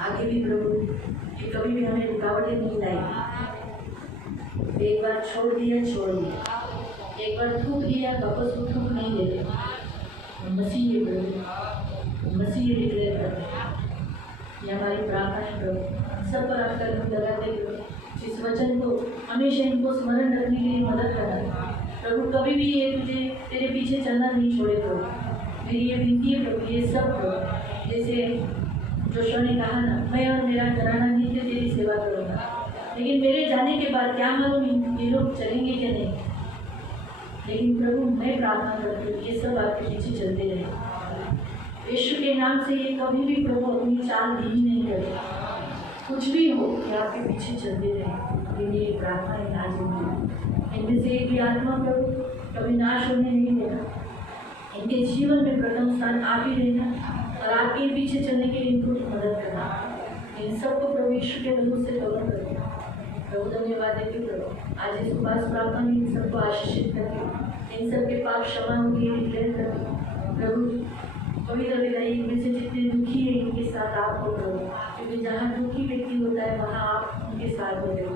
आगे भी प्रभु ये कभी भी हमें रुकावटें नहीं लाएगी। एक बार छोड़ दिया, छोड़ दिया, एक बार थूक दिया, वापस वो थूक नहीं देते। मसीह ये प्रभु, मसीह ये डिक्लेयर करते हैं। ये हमारी प्रार्थना है प्रभु, सब पर आपका नाम लगाते प्रभु। इस वचन को हमेशा इनको स्मरण रखने के लिए मदद करना प्रभु। कभी भी ये तुझे तेरे पीछे चलना नहीं छोड़े प्रभु। मेरी ये विनती है प्रभु, ये सब प्रभु, जैसे जोशुआ ने कहा ना, मैं और मेरा घराना नित्य तेरी सेवा करूँगा। लेकिन मेरे जाने के बाद क्या मालूम ये लोग चलेंगे कि नहीं, लेकिन प्रभु मैं प्रार्थना करती हूँ ये सब आपके पीछे चलते रहे। यीशु के नाम से ये कभी भी प्रभु अपनी चाल धीमी नहीं करे। कुछ भी हो कि आपके पीछे चलते रहे। मेरी प्रार्थना है आज इनमें से एक भी आत्मा प्रभु कभी नाश होने नहीं देना। इनके जीवन में प्रथम स्थान आप ही रहना और आपके पीछे चलने के लिए इनको मदद करना। इन सबको प्रभु यीशु के नाम से कवर करना। प्रभु धन्यवाद देती हूँ प्रभु। आज इस उपास प्रार्थना में इन सबको आशीषित करके इन सबके पाप क्षमा होंगे डिक्लेयर करके प्रभु पवित्र विदाई में से जितने दुखी है इनके साथ आप हो प्रभु, क्योंकि जहाँ दुखी व्यक्ति होता है वहाँ आप उनके साथ होते हो।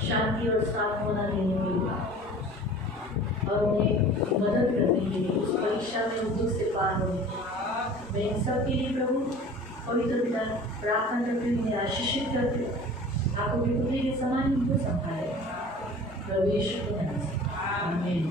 शांति और साथ होना देने के लिए और उन्हें मदद करने के लिए उस परीक्षा में उस दुख से पार होने मैं इन सब के लिए प्रभु पवित्र पिता प्रार्थना करते हुए उन्हें आशीषित करते आपको भी पुत्री के समान उनको संभाले प्रभु यीशु के नाम से आमीन।